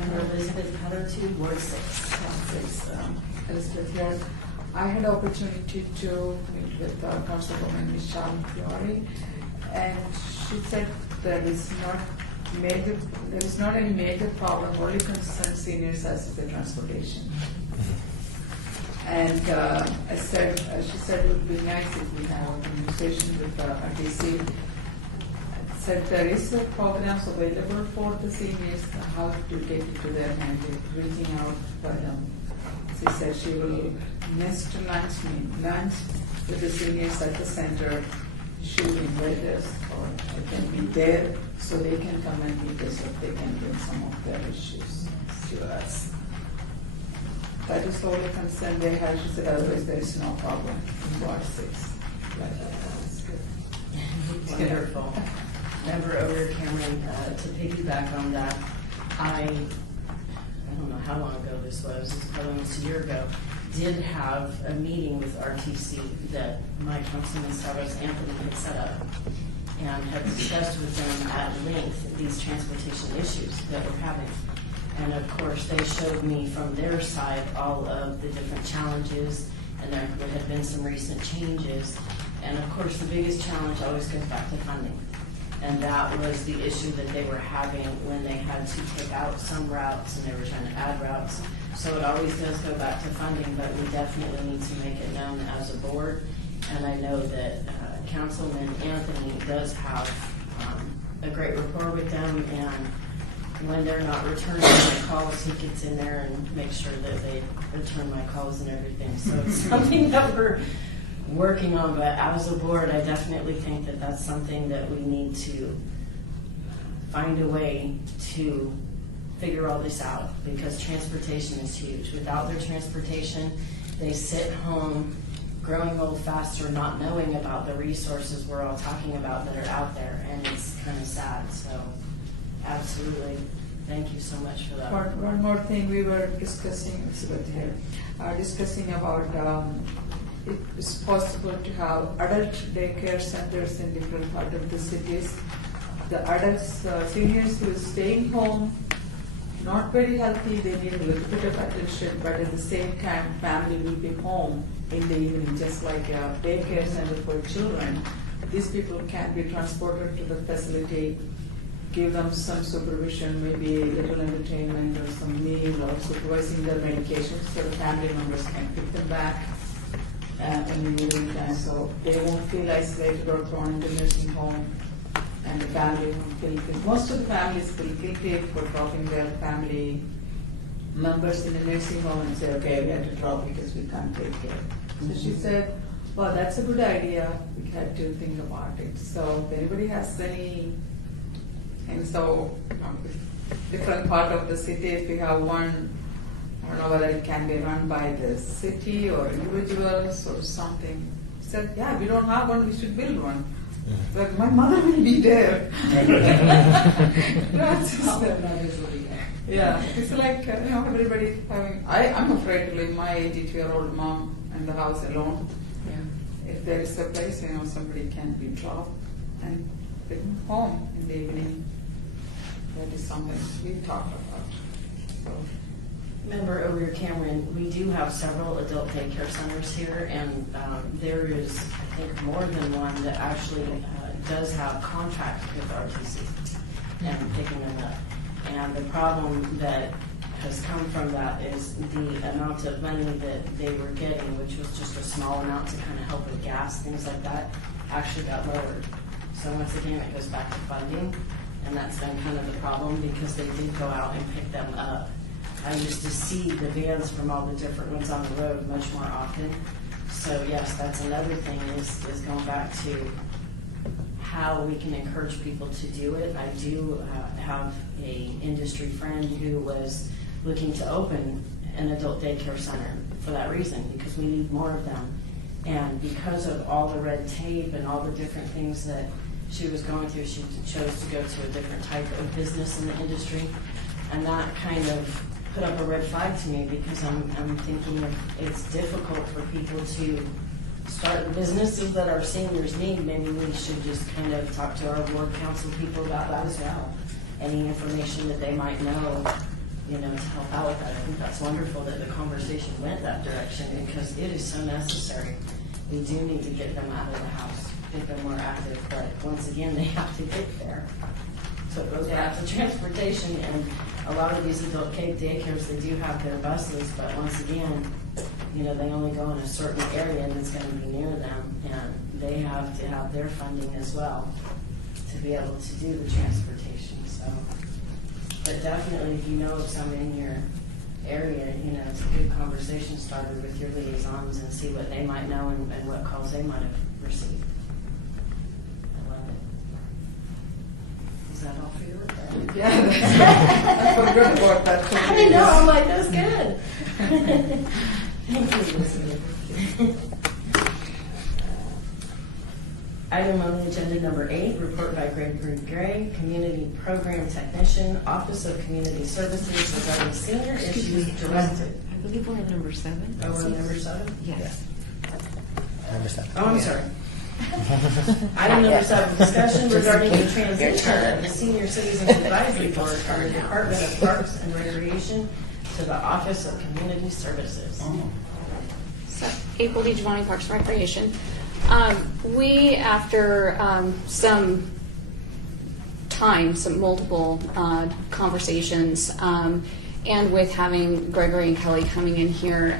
Member Elizabeth Petherton, Ward 6. Elizabeth here. I had the opportunity to meet with Councilwoman Michelle Fiore, and she said there is not any major problem. Only concern seniors as the transportation. And I said, she said it would be nice if we have a conversation with RTC. I said there is a programs available for the seniors, how to get into them and reaching out for them. She said she will next lunch with the seniors at the center. She will invite us, or I can be there so they can come and meet us if they can bring some of their issues to us. That is the only concern they have. She said otherwise there is no problem in Ward 6. That's good. Wonderful. Member Over Cameron, to piggyback on that, I don't know how long ago this was, it's probably almost a year ago, did have a meeting with RTC that my councilman Starbucks Anthony had set up and had discussed with them at length these transportation issues that we're having. And of course, they showed me from their side all of the different challenges, and there had been some recent changes. And of course, the biggest challenge always goes back to funding. And that was the issue that they were having when they had to take out some routes and they were trying to add routes. So it always does go back to funding, but we definitely need to make it known as a board. And I know that Councilman Anthony does have a great rapport with them, and when they're not returning my calls, he gets in there and makes sure that they return my calls and everything. So it's something that we're working on, but as a board, I definitely think that that's something that we need to find a way to figure all this out, because transportation is huge. Without their transportation, they sit home growing old faster, not knowing about the resources we're all talking about that are out there, and it's kind of sad. So, absolutely, thank you so much for that. One more thing we were discussing, discussing about it's possible to have adult daycare centers in different parts of the cities. The adults, seniors who is staying home, not very healthy, they need a little bit of attention, but at the same time, family will be home in the evening, just like a daycare center for children. These people can be transported to the facility, give them some supervision, maybe a little entertainment or some meal or supervising their medications so the family members can pick them back in the evening time, so they won't feel isolated or thrown into nursing home. And the family won't feel guilty. Most of the families feel guilty for dropping their family members in the nursing home and say, okay, we have to drop because we can't take care. So she said, well, that's a good idea. We had to think about it. So if anybody has any, and so different part of the city, if we have one, I don't know whether it can be run by the city or individuals or something. She said, yeah, we don't have one, we should build one. But my mother will be there. Yeah, it's like, everybody having, I'm afraid to leave my 82-year-old mom in the house alone. Yeah. If there is a place, somebody can be dropped and bring home in the evening. That is something we talked about. So. Member O'Rear Cameron, we do have several adult daycare centers here, and there is, I think, more than one that actually does have contracts with RTC and picking them up. And the problem that has come from that is the amount of money that they were getting, which was just a small amount to kind of help with gas, things like that, actually got lowered. So once again, it goes back to funding, and that's been kind of the problem because they did go out and pick them up. I used to see the vans from all the different ones on the road much more often. So yes, that's another thing is going back to how we can encourage people to do it. I do have a industry friend who was looking to open an adult daycare center for that reason, because we need more of them. And because of all the red tape and all the different things that she was going through, she chose to go to a different type of business in the industry. And that kind of put up a red flag to me, because I'm thinking it's difficult for people to start businesses that our seniors need. Maybe we should just kind of talk to our board council people about that as well. Any information that they might know, to help out with that. I think that's wonderful that the conversation went that direction, because it is so necessary. We do need to get them out of the house, get them more active, but once again, they have to get there. So it goes back to transportation, and a lot of these adult daycares, they do have their buses, but once again, they only go in a certain area that's going to be near them, and they have to have their funding as well to be able to do the transportation. So, but definitely, if you know of somebody in your area, it's a good conversation starter with your liaisons and see what they might know and what calls they might have received. I love it. Is that all for your report? Yeah, I forgot about that. I know, I'm like, that's good. Thank you, Elizabeth. Item on the agenda number 8, report by Gregory Gray, Community Program Technician, Office of Community Services regarding senior issues directed. I believe we're on number 7. Oh, we're on number 7? Yes. Number 7. Oh, I'm sorry. Item number 7, discussion regarding the transition of the Senior Citizens Advisory Board from the Department of Parks and Recreation to the Office of Community Services. So, April D. Giovanni, Parks and Recreation. We, after some multiple conversations, and with having Gregory and Kelly coming in here,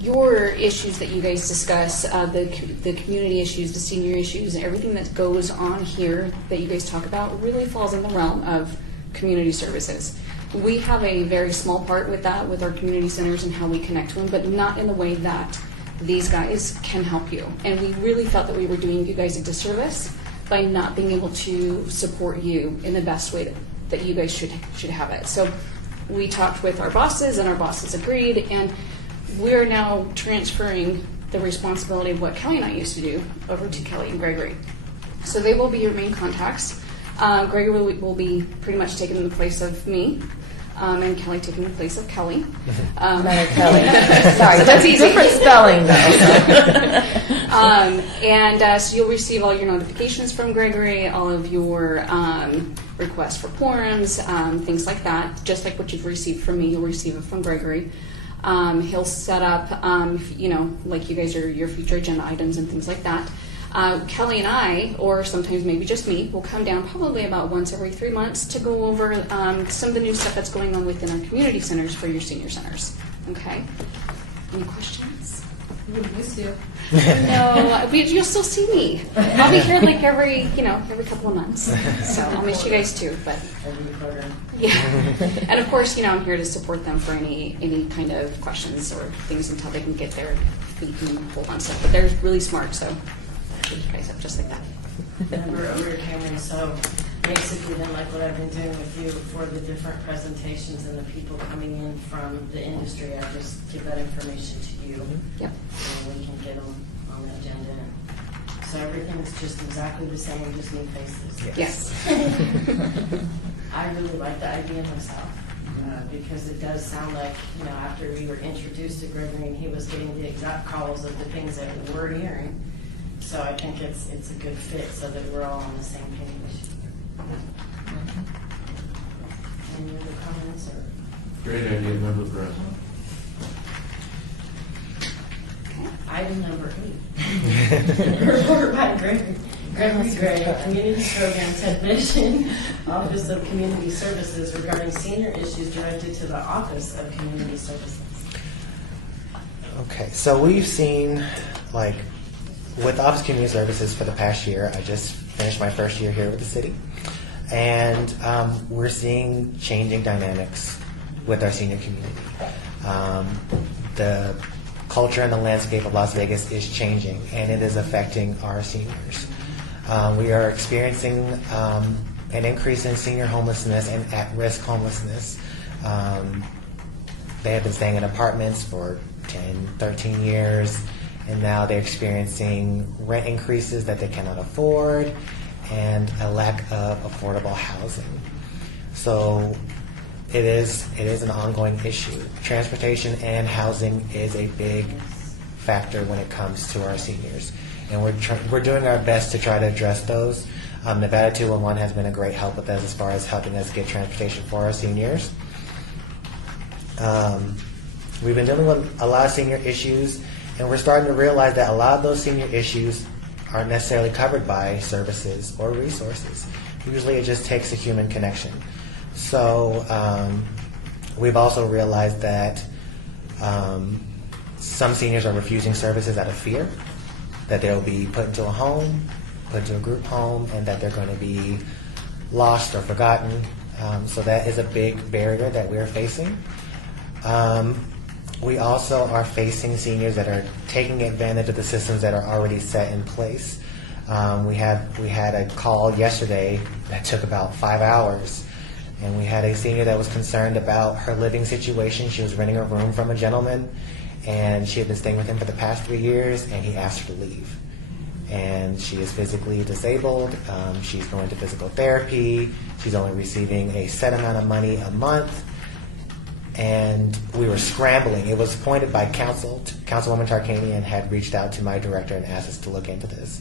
your issues that you guys discuss, the community issues, the senior issues, and everything that goes on here that you guys talk about really falls in the realm of community services. We have a very small part with that, with our community centers and how we connect to them, but not in the way that these guys can help you. And we really felt that we were doing you guys a disservice by not being able to support you in the best way that you guys should have it. So we talked with our bosses, and our bosses agreed, and we're now transferring the responsibility of what Kelly and I used to do over to Kelly and Gregory. So they will be your main contacts. Gregory will be pretty much taking the place of me, and Kelly taking the place of Kelly. Another Kelly. Sorry, So that's easy. different spelling though. So you'll receive all your notifications from Gregory, all of your requests for forums, things like that. Just like what you've received from me, you'll receive it from Gregory. He'll set up, like you guys are your future agenda items and things like that. Kelly and I, or sometimes maybe just me, will come down probably about once every 3 months to go over some of the new stuff that's going on within our community centers for your senior centers. Okay? Any questions? We miss you. No, you'll still see me. I'll be here like every couple of months. So I'll miss you guys too. But yeah, and of course, I'm here to support them for any kind of questions or things until they can get their feet and hold on stuff. But they're really smart, so I'll pick you guys up just like that. Remember over Cameron, so basically then like what I've been doing with you for the different presentations and the people coming in from the industry, I just give that information to you. Yep. And we can get them on the agenda. So everything's just exactly the same, just new faces. Yes. I really like the idea myself, because it does sound like, after we were introduced to Gregory and he was getting the exact calls of the things that we're hearing. So I think it's a good fit so that we're all on the same page. Any other comments or? Great idea, Member Brazel. Item number 8. Report by Gregory Gray, Community Programs Technician, Office of Community Services regarding senior issues directed to the Office of Community Services. Okay, so we've seen, with Office of Community Services for the past year, I just finished my first year here with the city, and we're seeing changing dynamics with our senior community. The culture and the landscape of Las Vegas is changing, and it is affecting our seniors. We are experiencing an increase in senior homelessness and at-risk homelessness. They have been staying in apartments for 10, 13 years, and now they're experiencing rent increases that they cannot afford and a lack of affordable housing. So it is an ongoing issue. Transportation and housing is a big factor when it comes to our seniors, and we're doing our best to try to address those. Nevada 211 has been a great help with us as far as helping us get transportation for our seniors. We've been dealing with a lot of senior issues, and we're starting to realize that a lot of those senior issues aren't necessarily covered by services or resources. Usually it just takes a human connection. So we've also realized that some seniors are refusing services out of fear, that they'll be put into a home, put into a group home, and that they're going to be lost or forgotten. So that is a big barrier that we're facing. We also are facing seniors that are taking advantage of the systems that are already set in place. We had a call yesterday that took about 5 hours, and we had a senior that was concerned about her living situation. She was renting a room from a gentleman, and she had been staying with him for the past 3 years, and he asked her to leave. And she is physically disabled. She's going to physical therapy. She's only receiving a set amount of money a month. And we were scrambling. It was appointed by council. Councilwoman Tarkanian had reached out to my director and asked us to look into this.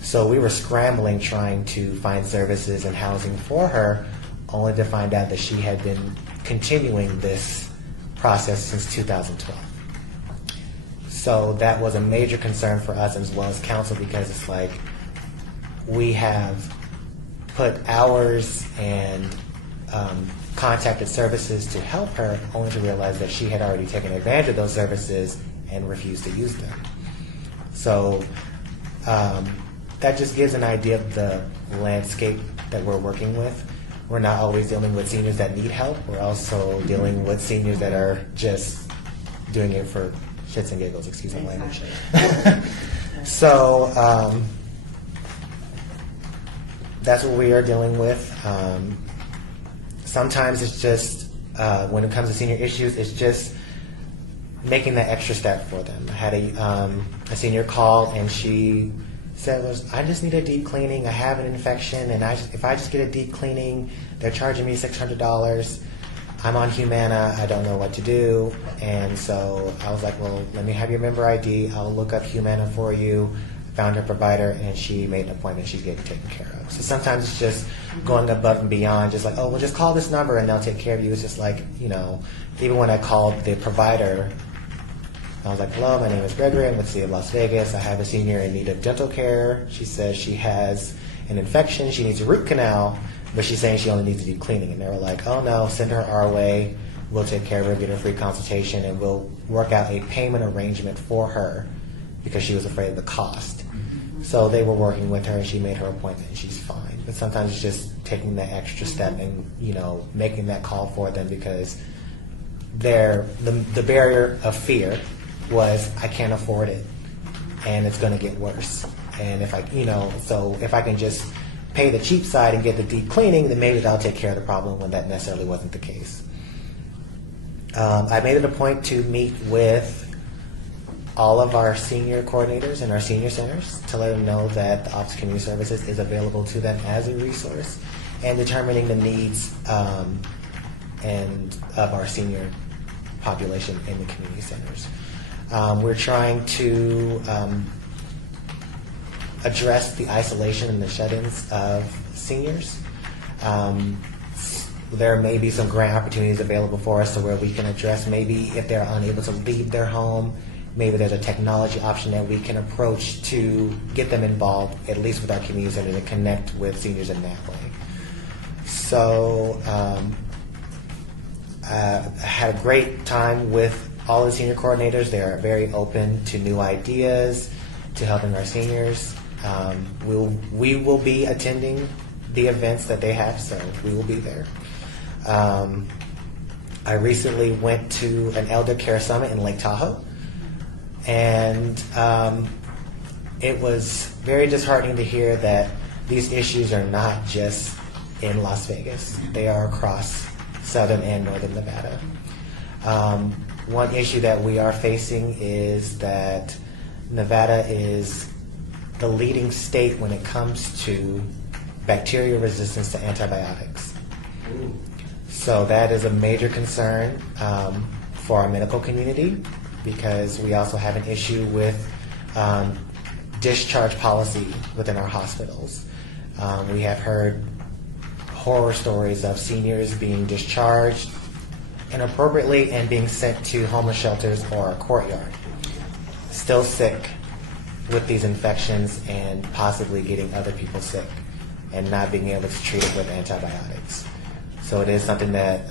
So we were scrambling trying to find services and housing for her, only to find out that she had been continuing this process since 2012. So that was a major concern for us as well as council, because it's like we have put hours and contacted services to help her, only to realize that she had already taken advantage of those services and refused to use them. So that just gives an idea of the landscape that we're working with. We're not always dealing with seniors that need help. We're also dealing with seniors that are just doing it for shits and giggles, excuse my language. So that's what we are dealing with. Sometimes it's just, when it comes to senior issues, it's just making that extra step for them. I had a senior call, and she said, I just need a deep cleaning. I have an infection, and if I just get a deep cleaning, they're charging me $600. I'm on Humana. I don't know what to do. And so I was like, well, let me have your member ID. I'll look up Humana for you. Found her provider, and she made an appointment. She's getting taken care of. So sometimes it's just going above and beyond, just like, oh, well, just call this number and they'll take care of you. It's just like, even when I called the provider, I was like, hello, my name is Gregory. I'm with the City of Las Vegas. I have a senior in need of dental care. She says she has an infection. She needs a root canal, but she's saying she only needs a deep cleaning. And they were like, oh, no, send her our way. We'll take care of her, get her a free consultation, and we'll work out a payment arrangement for her because she was afraid of the cost. So they were working with her, and she made her appointment, and she's fine. But sometimes it's just taking that extra step and, making that call for them, because the barrier of fear was, I can't afford it, and it's going to get worse. And if I can just pay the cheap side and get the deep cleaning, then maybe that'll take care of the problem, when that necessarily wasn't the case. I made it a point to meet with all of our senior coordinators in our senior centers to let them know that the Office of Community Services is available to them as a resource, and determining the needs and of our senior population in the community centers. We're trying to address the isolation and the shut-ins of seniors. There may be some grant opportunities available for us, to where we can address, maybe if they're unable to leave their home, maybe there's a technology option that we can approach to get them involved, at least with our community center, to connect with seniors in that way. So I had a great time with all the senior coordinators. They are very open to new ideas, to helping our seniors. We will be attending the events that they have, so we will be there. I recently went to an Elder Care Summit in Lake Tahoe, and it was very disheartening to hear that these issues are not just in Las Vegas. They are across southern and northern Nevada. One issue that we are facing is that Nevada is the leading state when it comes to bacterial resistance to antibiotics. So that is a major concern for our medical community, because we also have an issue with discharge policy within our hospitals. We have heard horror stories of seniors being discharged inappropriately and being sent to homeless shelters or a courtyard, still sick with these infections and possibly getting other people sick and not being able to treat it with antibiotics. So it is something that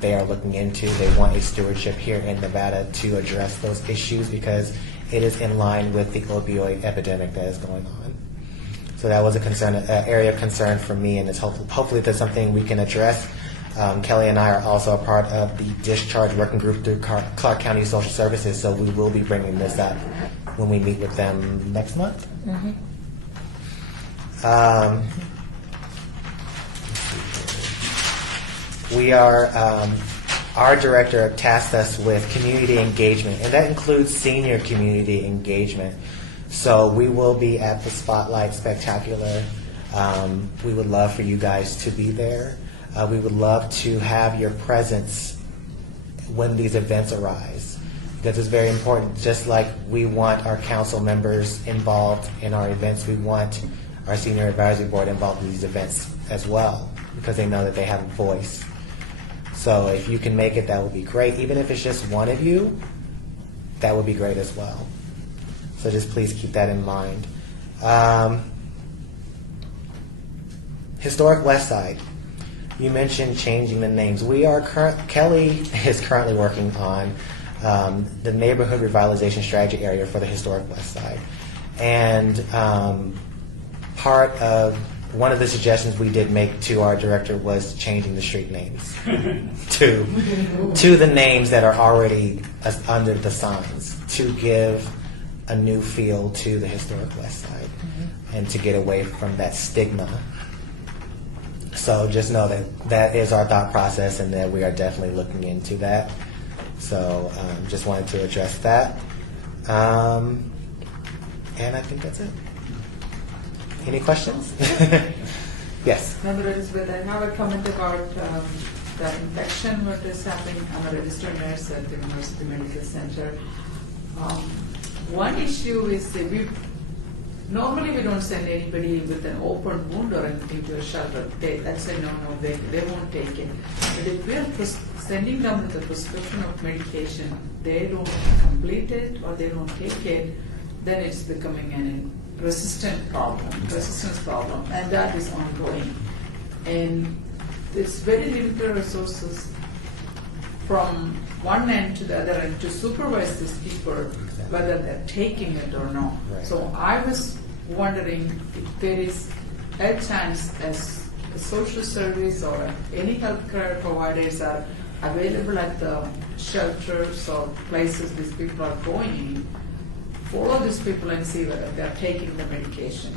they are looking into. They want a stewardship here in Nevada to address those issues, because it is in line with the opioid epidemic that is going on. So that was an area of concern for me, and it's hopefully that's something we can address. Kelly and I are also a part of the discharge working group through Clark County Social Services, so we will be bringing this up when we meet with them next month. Mm-hmm. Our director tasked us with community engagement, and that includes senior community engagement. So we will be at the Spotlight Spectacular. We would love for you guys to be there. We would love to have your presence when these events arise, because it's very important. Just like we want our council members involved in our events, we want our senior advisory board involved in these events as well, because they know that they have a voice. So if you can make it, that would be great. Even if it's just one of you, that would be great as well. So just please keep that in mind. Historic West Side. You mentioned changing the names. Kelly is currently working on the neighborhood revitalization strategy area for the Historic West Side. And part of one of the suggestions we did make to our director was changing the street names to the names that are already under the signs, to give a new feel to the Historic West Side, and to get away from that stigma. So just know that that is our thought process, and that we are definitely looking into that. So just wanted to address that. And I think that's it. Any questions? Yes. Member Elizabeth, I have a comment about the infection what is happening. I'm a registered nurse at the University Medical Center. One issue is that normally we don't send anybody with an open wound or anything to a shelter. That's a no-no. They won't take it. But if we're sending them with a prescription of medication, they don't complete it or they don't take it, then it's becoming an resistance problem, and that is ongoing. And it's very limited resources from one end to the other end to supervise these people, whether they're taking it or not. Right. So I was wondering if there is a chance as a social service or any healthcare providers are available at the shelters or places these people are going, follow these people and see whether they're taking the medication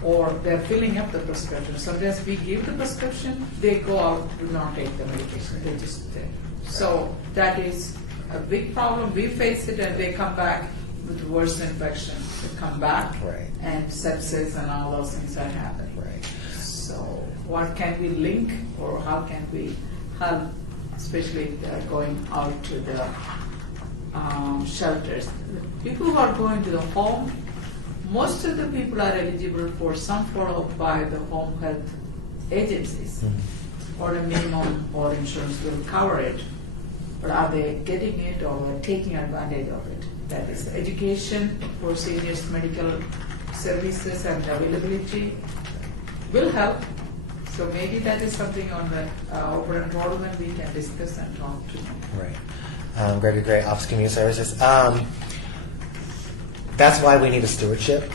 or they're filling up the prescription. Sometimes we give the prescription, they go out, do not take the medication, they just take. So that is a big problem. We face it and they come back with worse infection. They come back Right. and sepsis and all those things are happening. Right. So what can we link or how can we help, especially if they're going out to the shelters? People who are going to the home, most of the people are eligible for some follow-up by the home health agencies, or a minimum or insurance will cover it. But are they getting it or taking advantage of it? That is education for seniors, medical services and availability will help. So maybe that is something on the open enrollment we can discuss and talk to. Right. Gregory Gray, Office of Community Services. That's why we need a stewardship.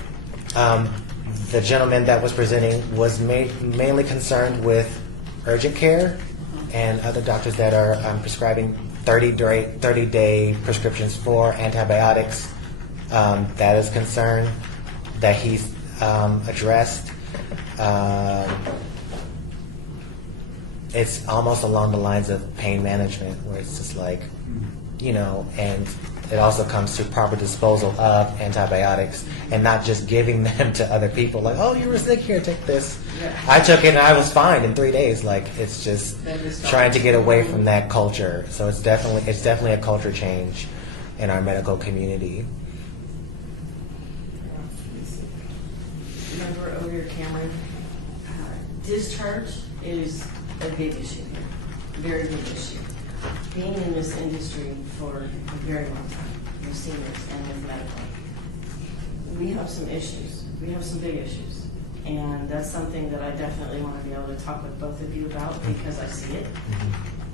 The gentleman that was presenting was mainly concerned with urgent care and other doctors that are prescribing 30-day prescriptions for antibiotics. That is concern that he's addressed. It's almost along the lines of pain management, where it's just like, and it also comes to proper disposal of antibiotics and not just giving them to other people. Like, oh, you were sick, here, take this. Yeah. I took it and I was fine in 3 days. Like, it's just trying to get away from that culture. So it's definitely a culture change in our medical community. Member O'Leary Cameron, discharge is a big issue here, very big issue. Being in this industry for a very long time, with seniors and with medical, we have some issues. We have some big issues. And that's something that I definitely want to be able to talk with both of you about because I see it.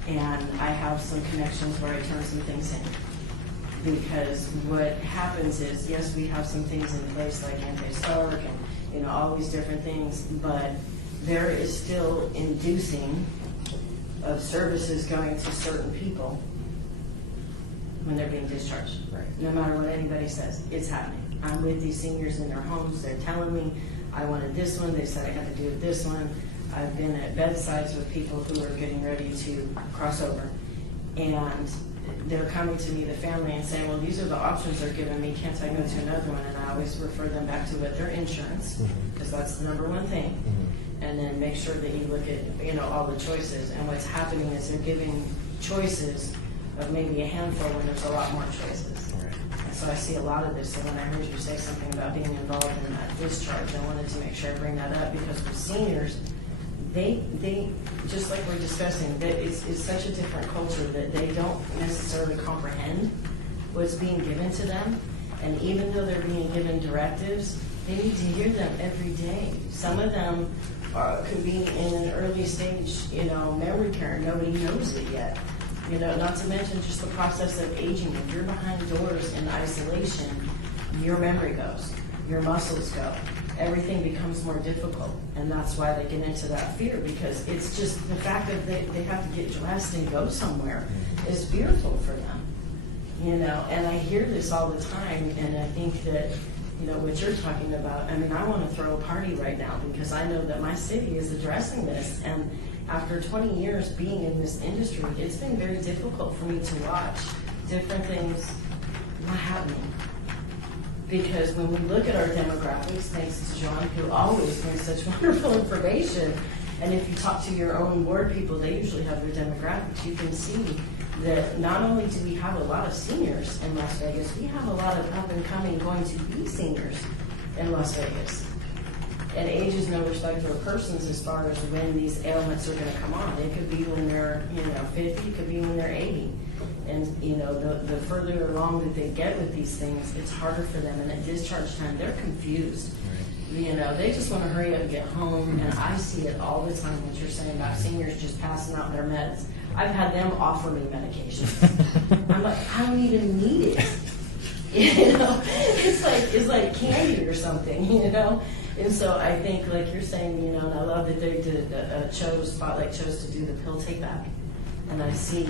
And I have some connections where I turn some things in. Because what happens is, yes, we have some things in place like anti-stark and all these different things, but there is still inducing of services going to certain people when they're being discharged. Right. No matter what anybody says, it's happening. I'm with these seniors in their homes. They're telling me, I wanted this one. They said I had to do this one. I've been at bedsides with people who are getting ready to cross over. And they're coming to me, the family, and saying, well, these are the options they're giving me. Can't I go to another one? And I always refer them back to what their insurance, because that's the number one thing. And then make sure that you look at, all the choices. And what's happening is they're giving choices of maybe a handful when there's a lot more choices. Right. And so I see a lot of this. And when I heard you say something about being involved in that discharge, I wanted to make sure I bring that up because with seniors, they just like we're discussing, that it's such a different culture that they don't necessarily comprehend what's being given to them. And even though they're being given directives, they need to hear them every day. Some of them could be in an early stage, memory care. Nobody knows it yet. Not to mention just the process of aging. If you're behind doors in isolation, your memory goes, your muscles go. Everything becomes more difficult. And that's why they get into that fear, because it's just the fact that they have to get dressed and go somewhere is fearful for them. And I hear this all the time, and I think that what you're talking about, I want to throw a party right now because I know that my city is addressing this. And after 20 years being in this industry, it's been very difficult for me to watch different things not happening. Because when we look at our demographics, thanks to John, who always brings such wonderful information, and if you talk to your own ward people, they usually have their demographics, you can see that not only do we have a lot of seniors in Las Vegas, we have a lot of up and coming going to be seniors in Las Vegas. And age is no respecter of persons as far as when these ailments are going to come on. It could be when they're 50, it could be when they're 80. And the further along that they get with these things, it's harder for them. And at discharge time, they're confused. They just want to hurry up and get home. And I see it all the time, what you're saying about seniors just passing out their meds. I've had them offer me medication. I'm like, I don't even need it. It's like candy or something, And so I think, like you're saying, and I love that they did Spotlight chose to do the pill take back. And I see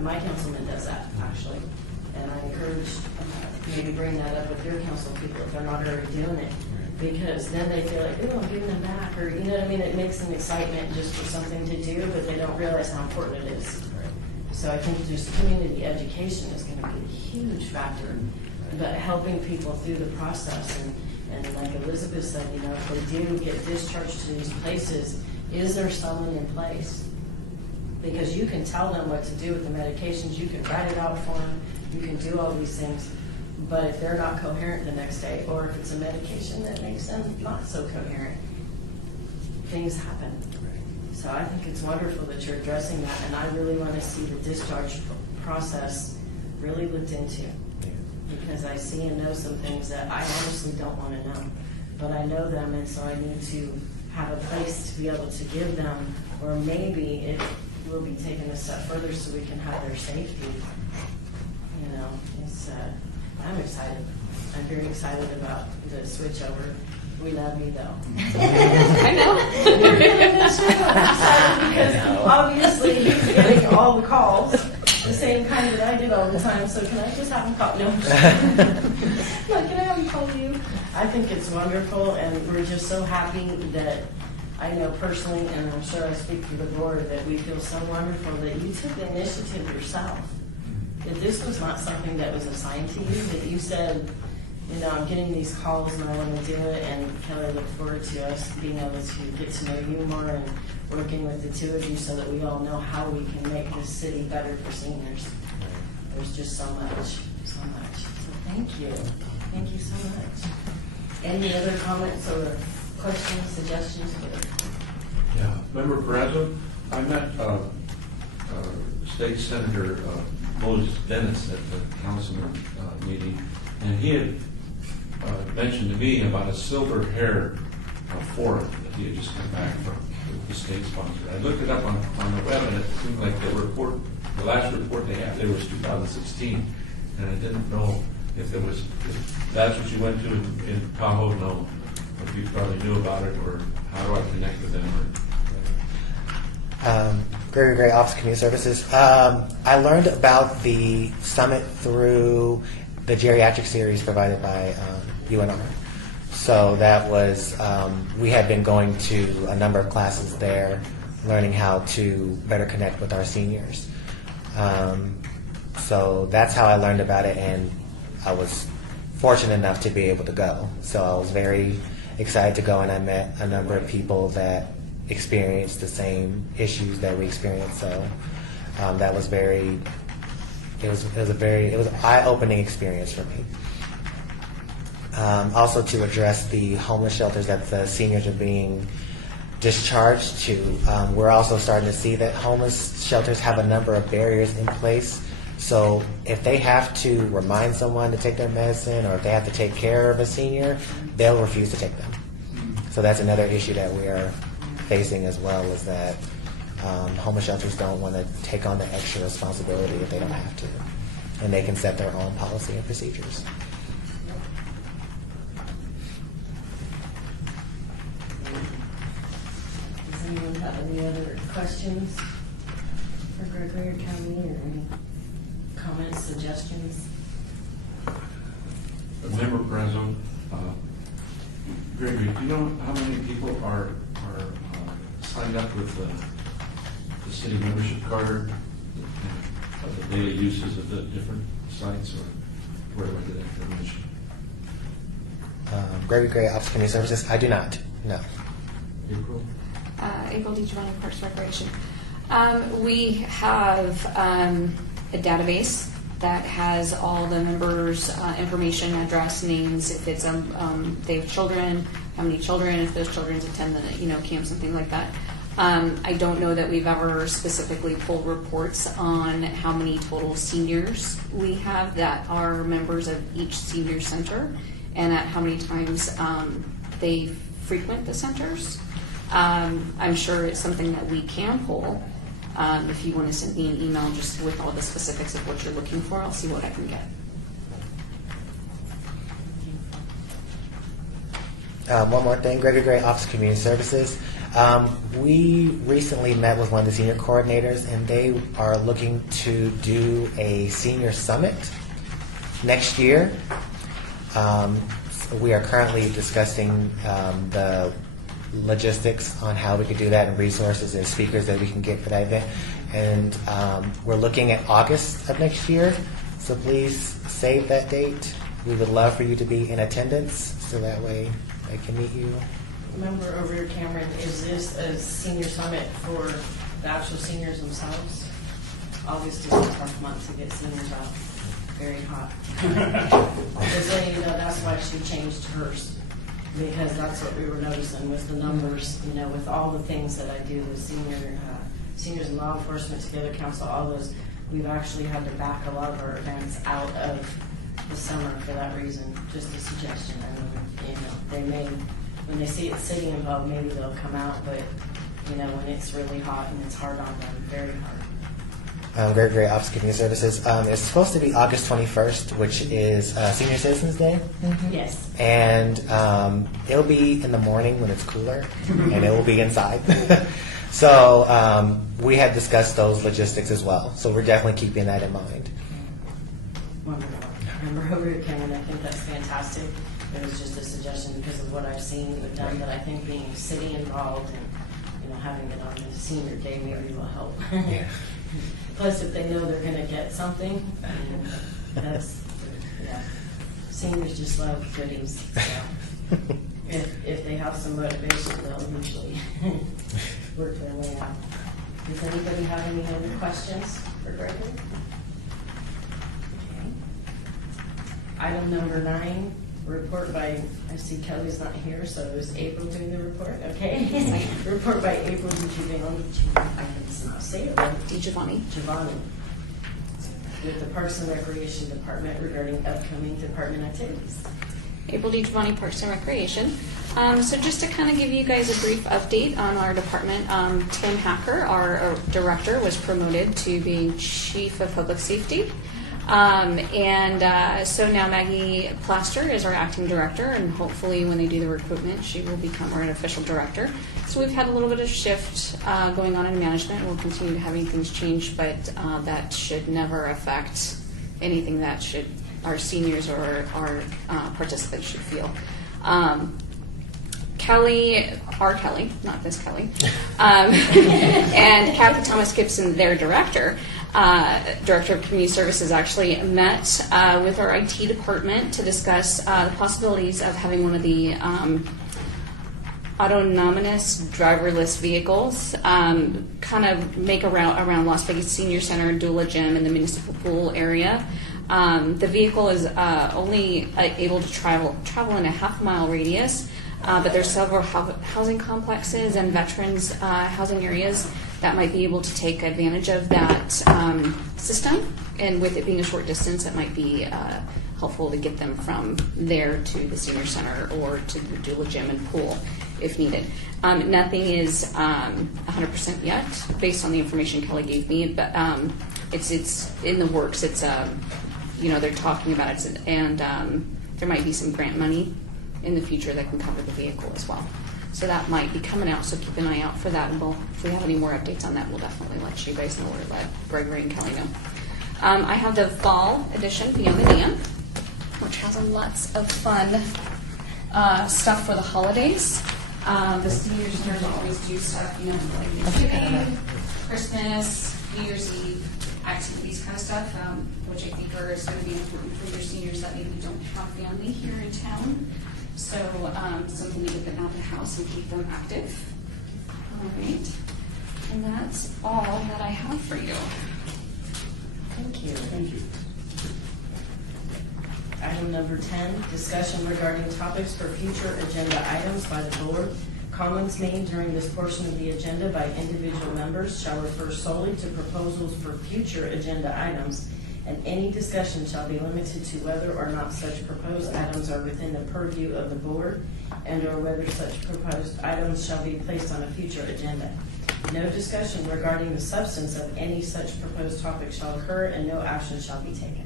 my councilman does that, actually. And I encourage maybe bring that up with your council people if they're not already doing it. Because then they feel like, oh, I'm giving them back. Or, it makes an excitement just for something to do, but they don't realize how important it is. So I think just community education is going to be a huge factor. But helping people through the process. And like Elizabeth said, if they do get discharged to these places, is there someone in place? Because you can tell them what to do with the medications, you can write it out for them, you can do all these things, but if they're not coherent the next day, or if it's a medication that makes them not so coherent, things happen. So I think it's wonderful that you're addressing that, and I really want to see the discharge process really looked into. Because I see and know some things that I honestly don't want to know. But I know them, and so I need to have a place to be able to give them, or maybe it will be taken a step further so we can have their safety. I'm excited. I'm very excited about the switch over. We love you, though. I know. Because obviously he's getting all the calls. The same kind that I did all the time, so can I just have him call? No, can I have him call you? I think it's wonderful, and we're just so happy that I know personally, and I'm sure I speak for the board, that we feel so wonderful that you took the initiative yourself. That this was not something that was assigned to you, that you said, I'm getting these calls and I want to do it, and Kelly, look forward to us being able to get to know you more and working with the two of you so that we all know how we can make this city better for seniors. There's just so much. So thank you. Thank you so much. Any other comments or questions, suggestions? Yeah, Member Peraza, I met State Senator Moses Dennis at the councilman meeting, and he had mentioned to me about a silver hair forum that he had just come back from the state sponsor. I looked it up on the web, and it seemed like the last report they had there was 2016, and I didn't know if that's what you went to in Tahoe. No, if you probably knew about it, or how do I connect with them? Gregory Office of Community Services. I learned about the summit through the geriatric series provided by UNR. So that was, we had been going to a number of classes there, learning how to better connect with our seniors. So that's how I learned about it, and I was fortunate enough to be able to go. So I was very excited to go, and I met a number of people that experienced the same issues that we experienced. So that was it was an eye-opening experience for me. Also to address the homeless shelters that the seniors are being discharged to, we're also starting to see that homeless shelters have a number of barriers in place. So if they have to remind someone to take their medicine, or if they have to take care of a senior, they'll refuse to take them. So that's another issue that we are facing as well, is that homeless shelters don't want to take on the extra responsibility if they don't have to. And they can set their own policy and procedures. Does anyone have any other questions for Gregory or County, or any comments, suggestions? Member Peraza, Gregory, do you know how many people are signed up with the city membership card? of the daily uses of the different sites, or where do I get that information? Gregory Gray, Office of Community Services. I do not. No. April? April DiGiovanni, Parks and Recreation. We have a database that has all the members' information, address, names, if it's they have children, how many children, if those children attend the camp, something like that. I don't know that we've ever specifically pulled reports on how many total seniors we have that are members of each senior center, and at how many times they frequent the centers. I'm sure it's something that we can pull. If you want to send me an email just with all the specifics of what you're looking for, I'll see what I can get. One more thing, Gregory Gray, Office of Community Services. We recently met with one of the senior coordinators, and they are looking to do a senior summit next year. We are currently discussing the logistics on how we could do that and resources and speakers that we can get for that event. And we're looking at August of next year, so please save that date. We would love for you to be in attendance, so that way I can meet you. Remember over here, Cameron, is this a senior summit for the actual seniors themselves? August is a tough month to get seniors out. Very hot. Because then, that's why she changed hers. Because that's what we were noticing with the numbers, with all the things that I do with seniors and law enforcement, together council, all those, we've actually had to back a lot of our events out of the summer for that reason. Just a suggestion. I mean, they may, when they see it's city involved, maybe they'll come out, but when it's really hot and it's hard on them, very hard. Gregory Office of Community Services. It's supposed to be August 21st, which is Senior Citizens Day. Mm-hmm. Yes. And it'll be in the morning when it's cooler, and it will be inside. So we had discussed those logistics as well. So we're definitely keeping that in mind. Wonderful. Remember over here, Cameron, I think that's fantastic. It was just a suggestion because of what I've seen with them, but I think being city involved and having it on the senior day maybe will help. Yeah. Plus, if they know they're going to get something, that's, seniors just love goodies. So if they have some motivation, they'll usually work their way out. Does anybody have any other questions for Gregory? Okay. Item number 9, report by, I see Kelly's not here, so it was April doing the report. Okay. Report by April DiGiovanni. I can not say it right. DiGiovanni. Giovanni. With the Parks and Recreation Department regarding upcoming department activities. April DiGiovanni, Parks and Recreation. So just to kind of give you guys a brief update on our department, Tim Hacker, our director, was promoted to being Chief of Public Safety. So now Maggie Plaster is our acting director, and hopefully when they do the recruitment, she will become our official director. So we've had a little bit of shift going on in management. We'll continue to having things change, but that should never affect anything that our seniors or our participants should feel. Kelly, not this Kelly, and Captain Thomas Gibson, their director of Community Services, actually met with our IT department to discuss the possibilities of having one of the autonomous driverless vehicles kind of make a route around Las Vegas Senior Center, Dula Gym, and the municipal pool area. The vehicle is only able to travel in a half-mile radius, but there's several housing complexes and veterans housing areas that might be able to take advantage of that system. And with it being a short distance, it might be helpful to get them from there to the senior center or to the Dula Gym and pool if needed. Nothing is 100% yet based on the information Kelly gave me, but it's in the works. It's they're talking about it, and there might be some grant money in the future that can cover the vehicle as well. So that might be coming out, so keep an eye out for that. And if we have any more updates on that, we'll definitely let you guys know, or let Gregory and Kelly know. I have the fall edition, Beyond the Dam, which has lots of fun stuff for the holidays. The seniors here always do stuff, like Thanksgiving, Christmas, New Year's Eve. activities kind of stuff, which I think is going to be important for your seniors that maybe don't have family here in town. So something to get them out of the house and keep them active. All right. And that's all that I have for you. Thank you. Thank you. Item number 10, discussion regarding topics for future agenda items by the board. Comments made during this portion of the agenda by individual members shall refer solely to proposals for future agenda items, and any discussion shall be limited to whether or not such proposed items are within the purview of the board, and or whether such proposed items shall be placed on a future agenda. No discussion regarding the substance of any such proposed topic shall occur, and no action shall be taken.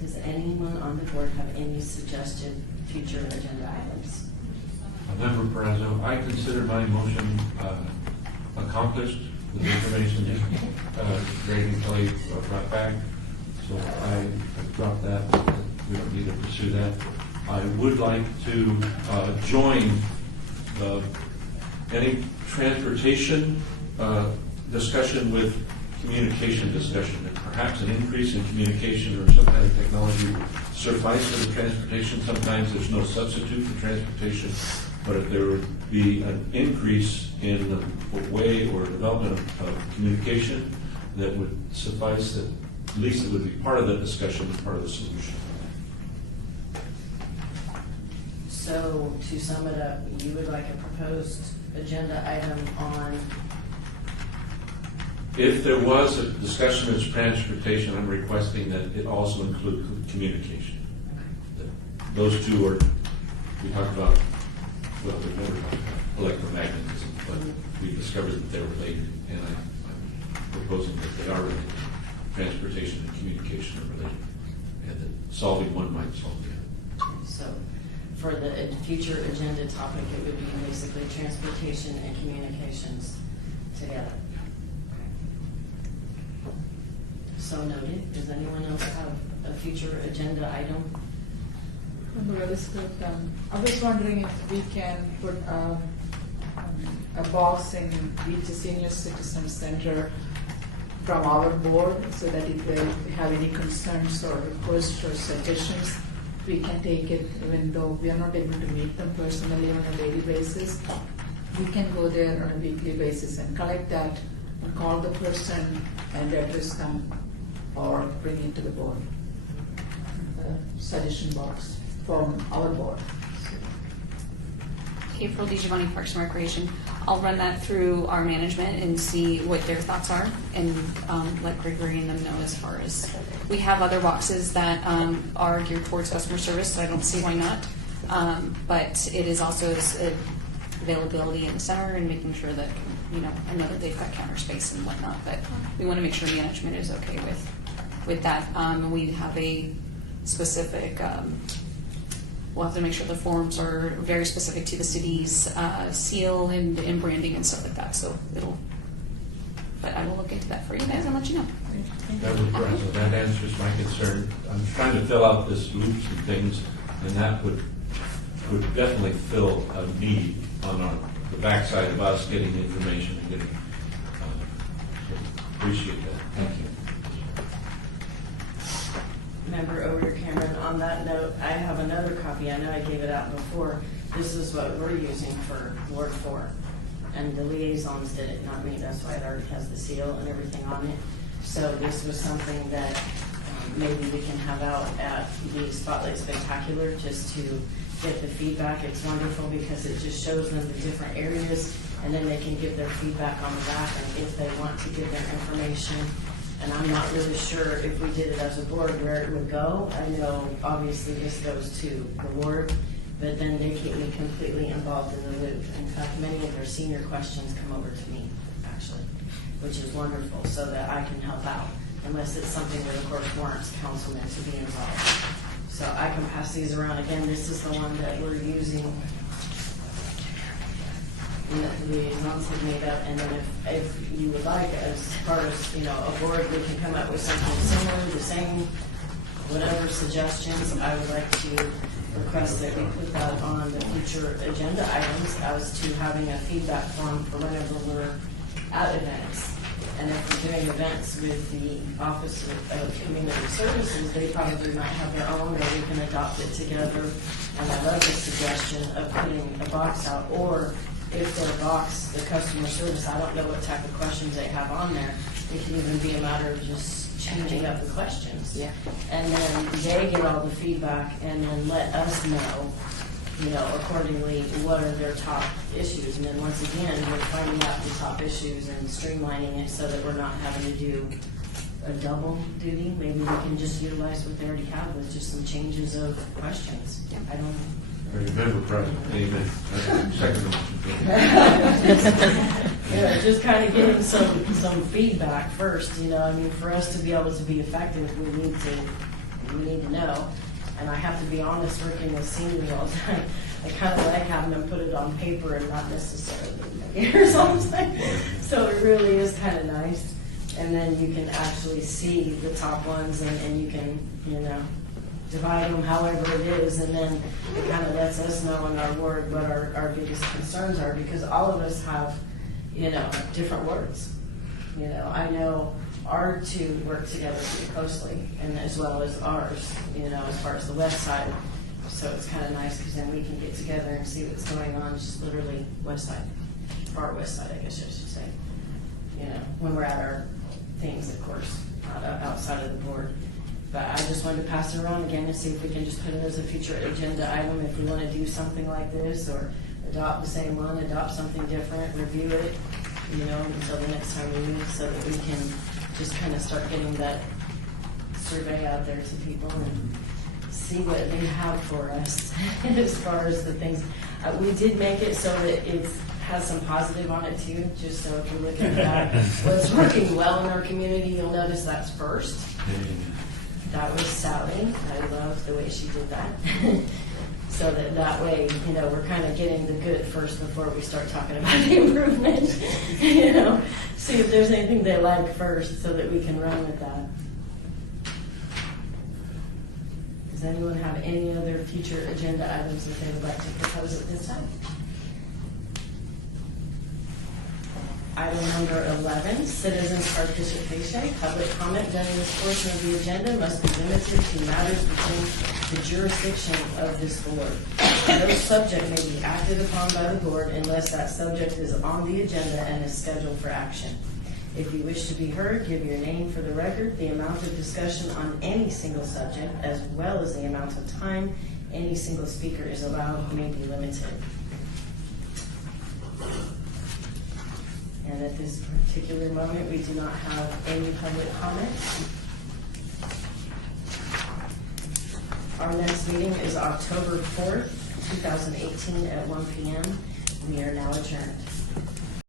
Does anyone on the board have any suggested future agenda items? Member Perazzo, I consider my motion accomplished with the information Greg and Kelly brought back. So I dropped that. We don't need to pursue that. I would like to join any transportation discussion with communication discussion, and perhaps an increase in communication or some kind of technology would suffice for the transportation. Sometimes there's no substitute for transportation, but if there would be an increase in the way or development of communication that would suffice, that at least it would be part of the discussion and part of the solution. So to sum it up, you would like a proposed agenda item on, If there was a discussion of transportation, I'm requesting that it also include communication. Those two are, we talked about, well, we've never talked about electromagnetism, but we discovered that they're related, and I'm proposing that they are related. Transportation and communication are related, and that solving one might solve the other. so for the future agenda topic, it would be basically transportation and communications together. So noted. Does anyone else have a future agenda item? Member Elizabeth, I was wondering if we can put a box in each senior citizen center from our board, so that if they have any concerns or requests or suggestions, we can take it, even though we are not able to meet them personally on a daily basis. We can go there on a weekly basis and collect that and call the person and address them or bring it to the board. Suggestion box from our board. April DiGiovanni, Parks and Recreation. I'll run that through our management and see what their thoughts are, and let Gregory and them know as far as, we have other boxes that are geared towards customer service, so I don't see why not. But it is also availability in the center and making sure that, I know that they've got counter space and whatnot, but we want to make sure management is okay with that. We have a specific, we'll have to make sure the forms are very specific to the city's seal and branding and stuff like that. So but I will look into that for you guys and let you know. That answers my concern. I'm trying to fill out this loops and things, and that would definitely fill a need on the backside of us getting information and getting. Appreciate that. Thank you. Member Over Cameron, on that note, I have another copy. I know I gave it out before. This is what we're using for Ward 4. And the liaisons did it, not me. That's why it already has the seal and everything on it. So this was something that maybe we can have out at the Spotlight Spectacular just to get the feedback. It's wonderful because it just shows them the different areas, and then they can give their feedback on the back and if they want to give their information. And I'm not really sure if we did it as a board where it would go. I know obviously this goes to the ward, but then they keep me completely involved in the loop. In fact, many of their senior questions come over to me, actually, which is wonderful, so that I can help out, unless it's something that of course warrants councilmen to be involved. So I can pass these around. Again, this is the one that we're using, and that the liaisons have made up, and then if you would like, as far as, a board, we can come up with something similar, the same, whatever suggestions. I would like to request that we put that on the future agenda items as to having a feedback form for whenever we're at events. And if we're doing events with the Office of Community Services, they probably might have their own, or we can adopt it together. And I love the suggestion of putting a box out, or if their box, the customer service, I don't know what type of questions they have on there. It can even be a matter of just changing up the questions. Yeah. And then they get all the feedback and then let us know, accordingly, what are their top issues. And then once again, we're finding out the top issues and streamlining it so that we're not having to do a double duty. Maybe we can just utilize what they already have with just some changes of questions. I don't know. I remember, President, amen. Second motion. Just kind of getting some feedback first, for us to be able to be effective, we need to know. And I have to be honest, working with seniors all the time, I kind of like having them put it on paper and not necessarily in my ears all the time. So it really is kind of nice. And then you can actually see the top ones and you can, divide them however it is. And then it kind of lets us know in our ward what our biggest concerns are, because all of us have, different words. I know our two work together pretty closely, and as well as ours, as far as the west side. So it's kind of nice because then we can get together and see what's going on, just literally west side, far west side, I guess I should say. When we're at our things, of course, not outside of the board. But I just wanted to pass it around again and see if we can just put it as a future agenda item if we want to do something like this, or adopt the same one, adopt something different, review it, until the next time we meet, so that we can just kind of start getting that survey out there to people and see what they have for us as far as the things. We did make it so that it has some positive on it too, just so if you look at that, what's working well in our community, you'll notice that's first. That was Sally. I loved the way she did that. So that way, we're kind of getting the good first before we start talking about the improvement. See if there's anything they like first so that we can run with that. Does anyone have any other future agenda items that they would like to propose at this time? Item number 11, citizens participation. Public comment during this portion of the agenda must be limited to matters within the jurisdiction of this board. No subject may be acted upon by the board unless that subject is on the agenda and is scheduled for action. If you wish to be heard, give your name for the record, the amount of discussion on any single subject, as well as the amount of time any single speaker is allowed may be limited. And at this particular moment, we do not have any public comment. Our next meeting is October 4th, 2018 at 1 p.m. We are now adjourned.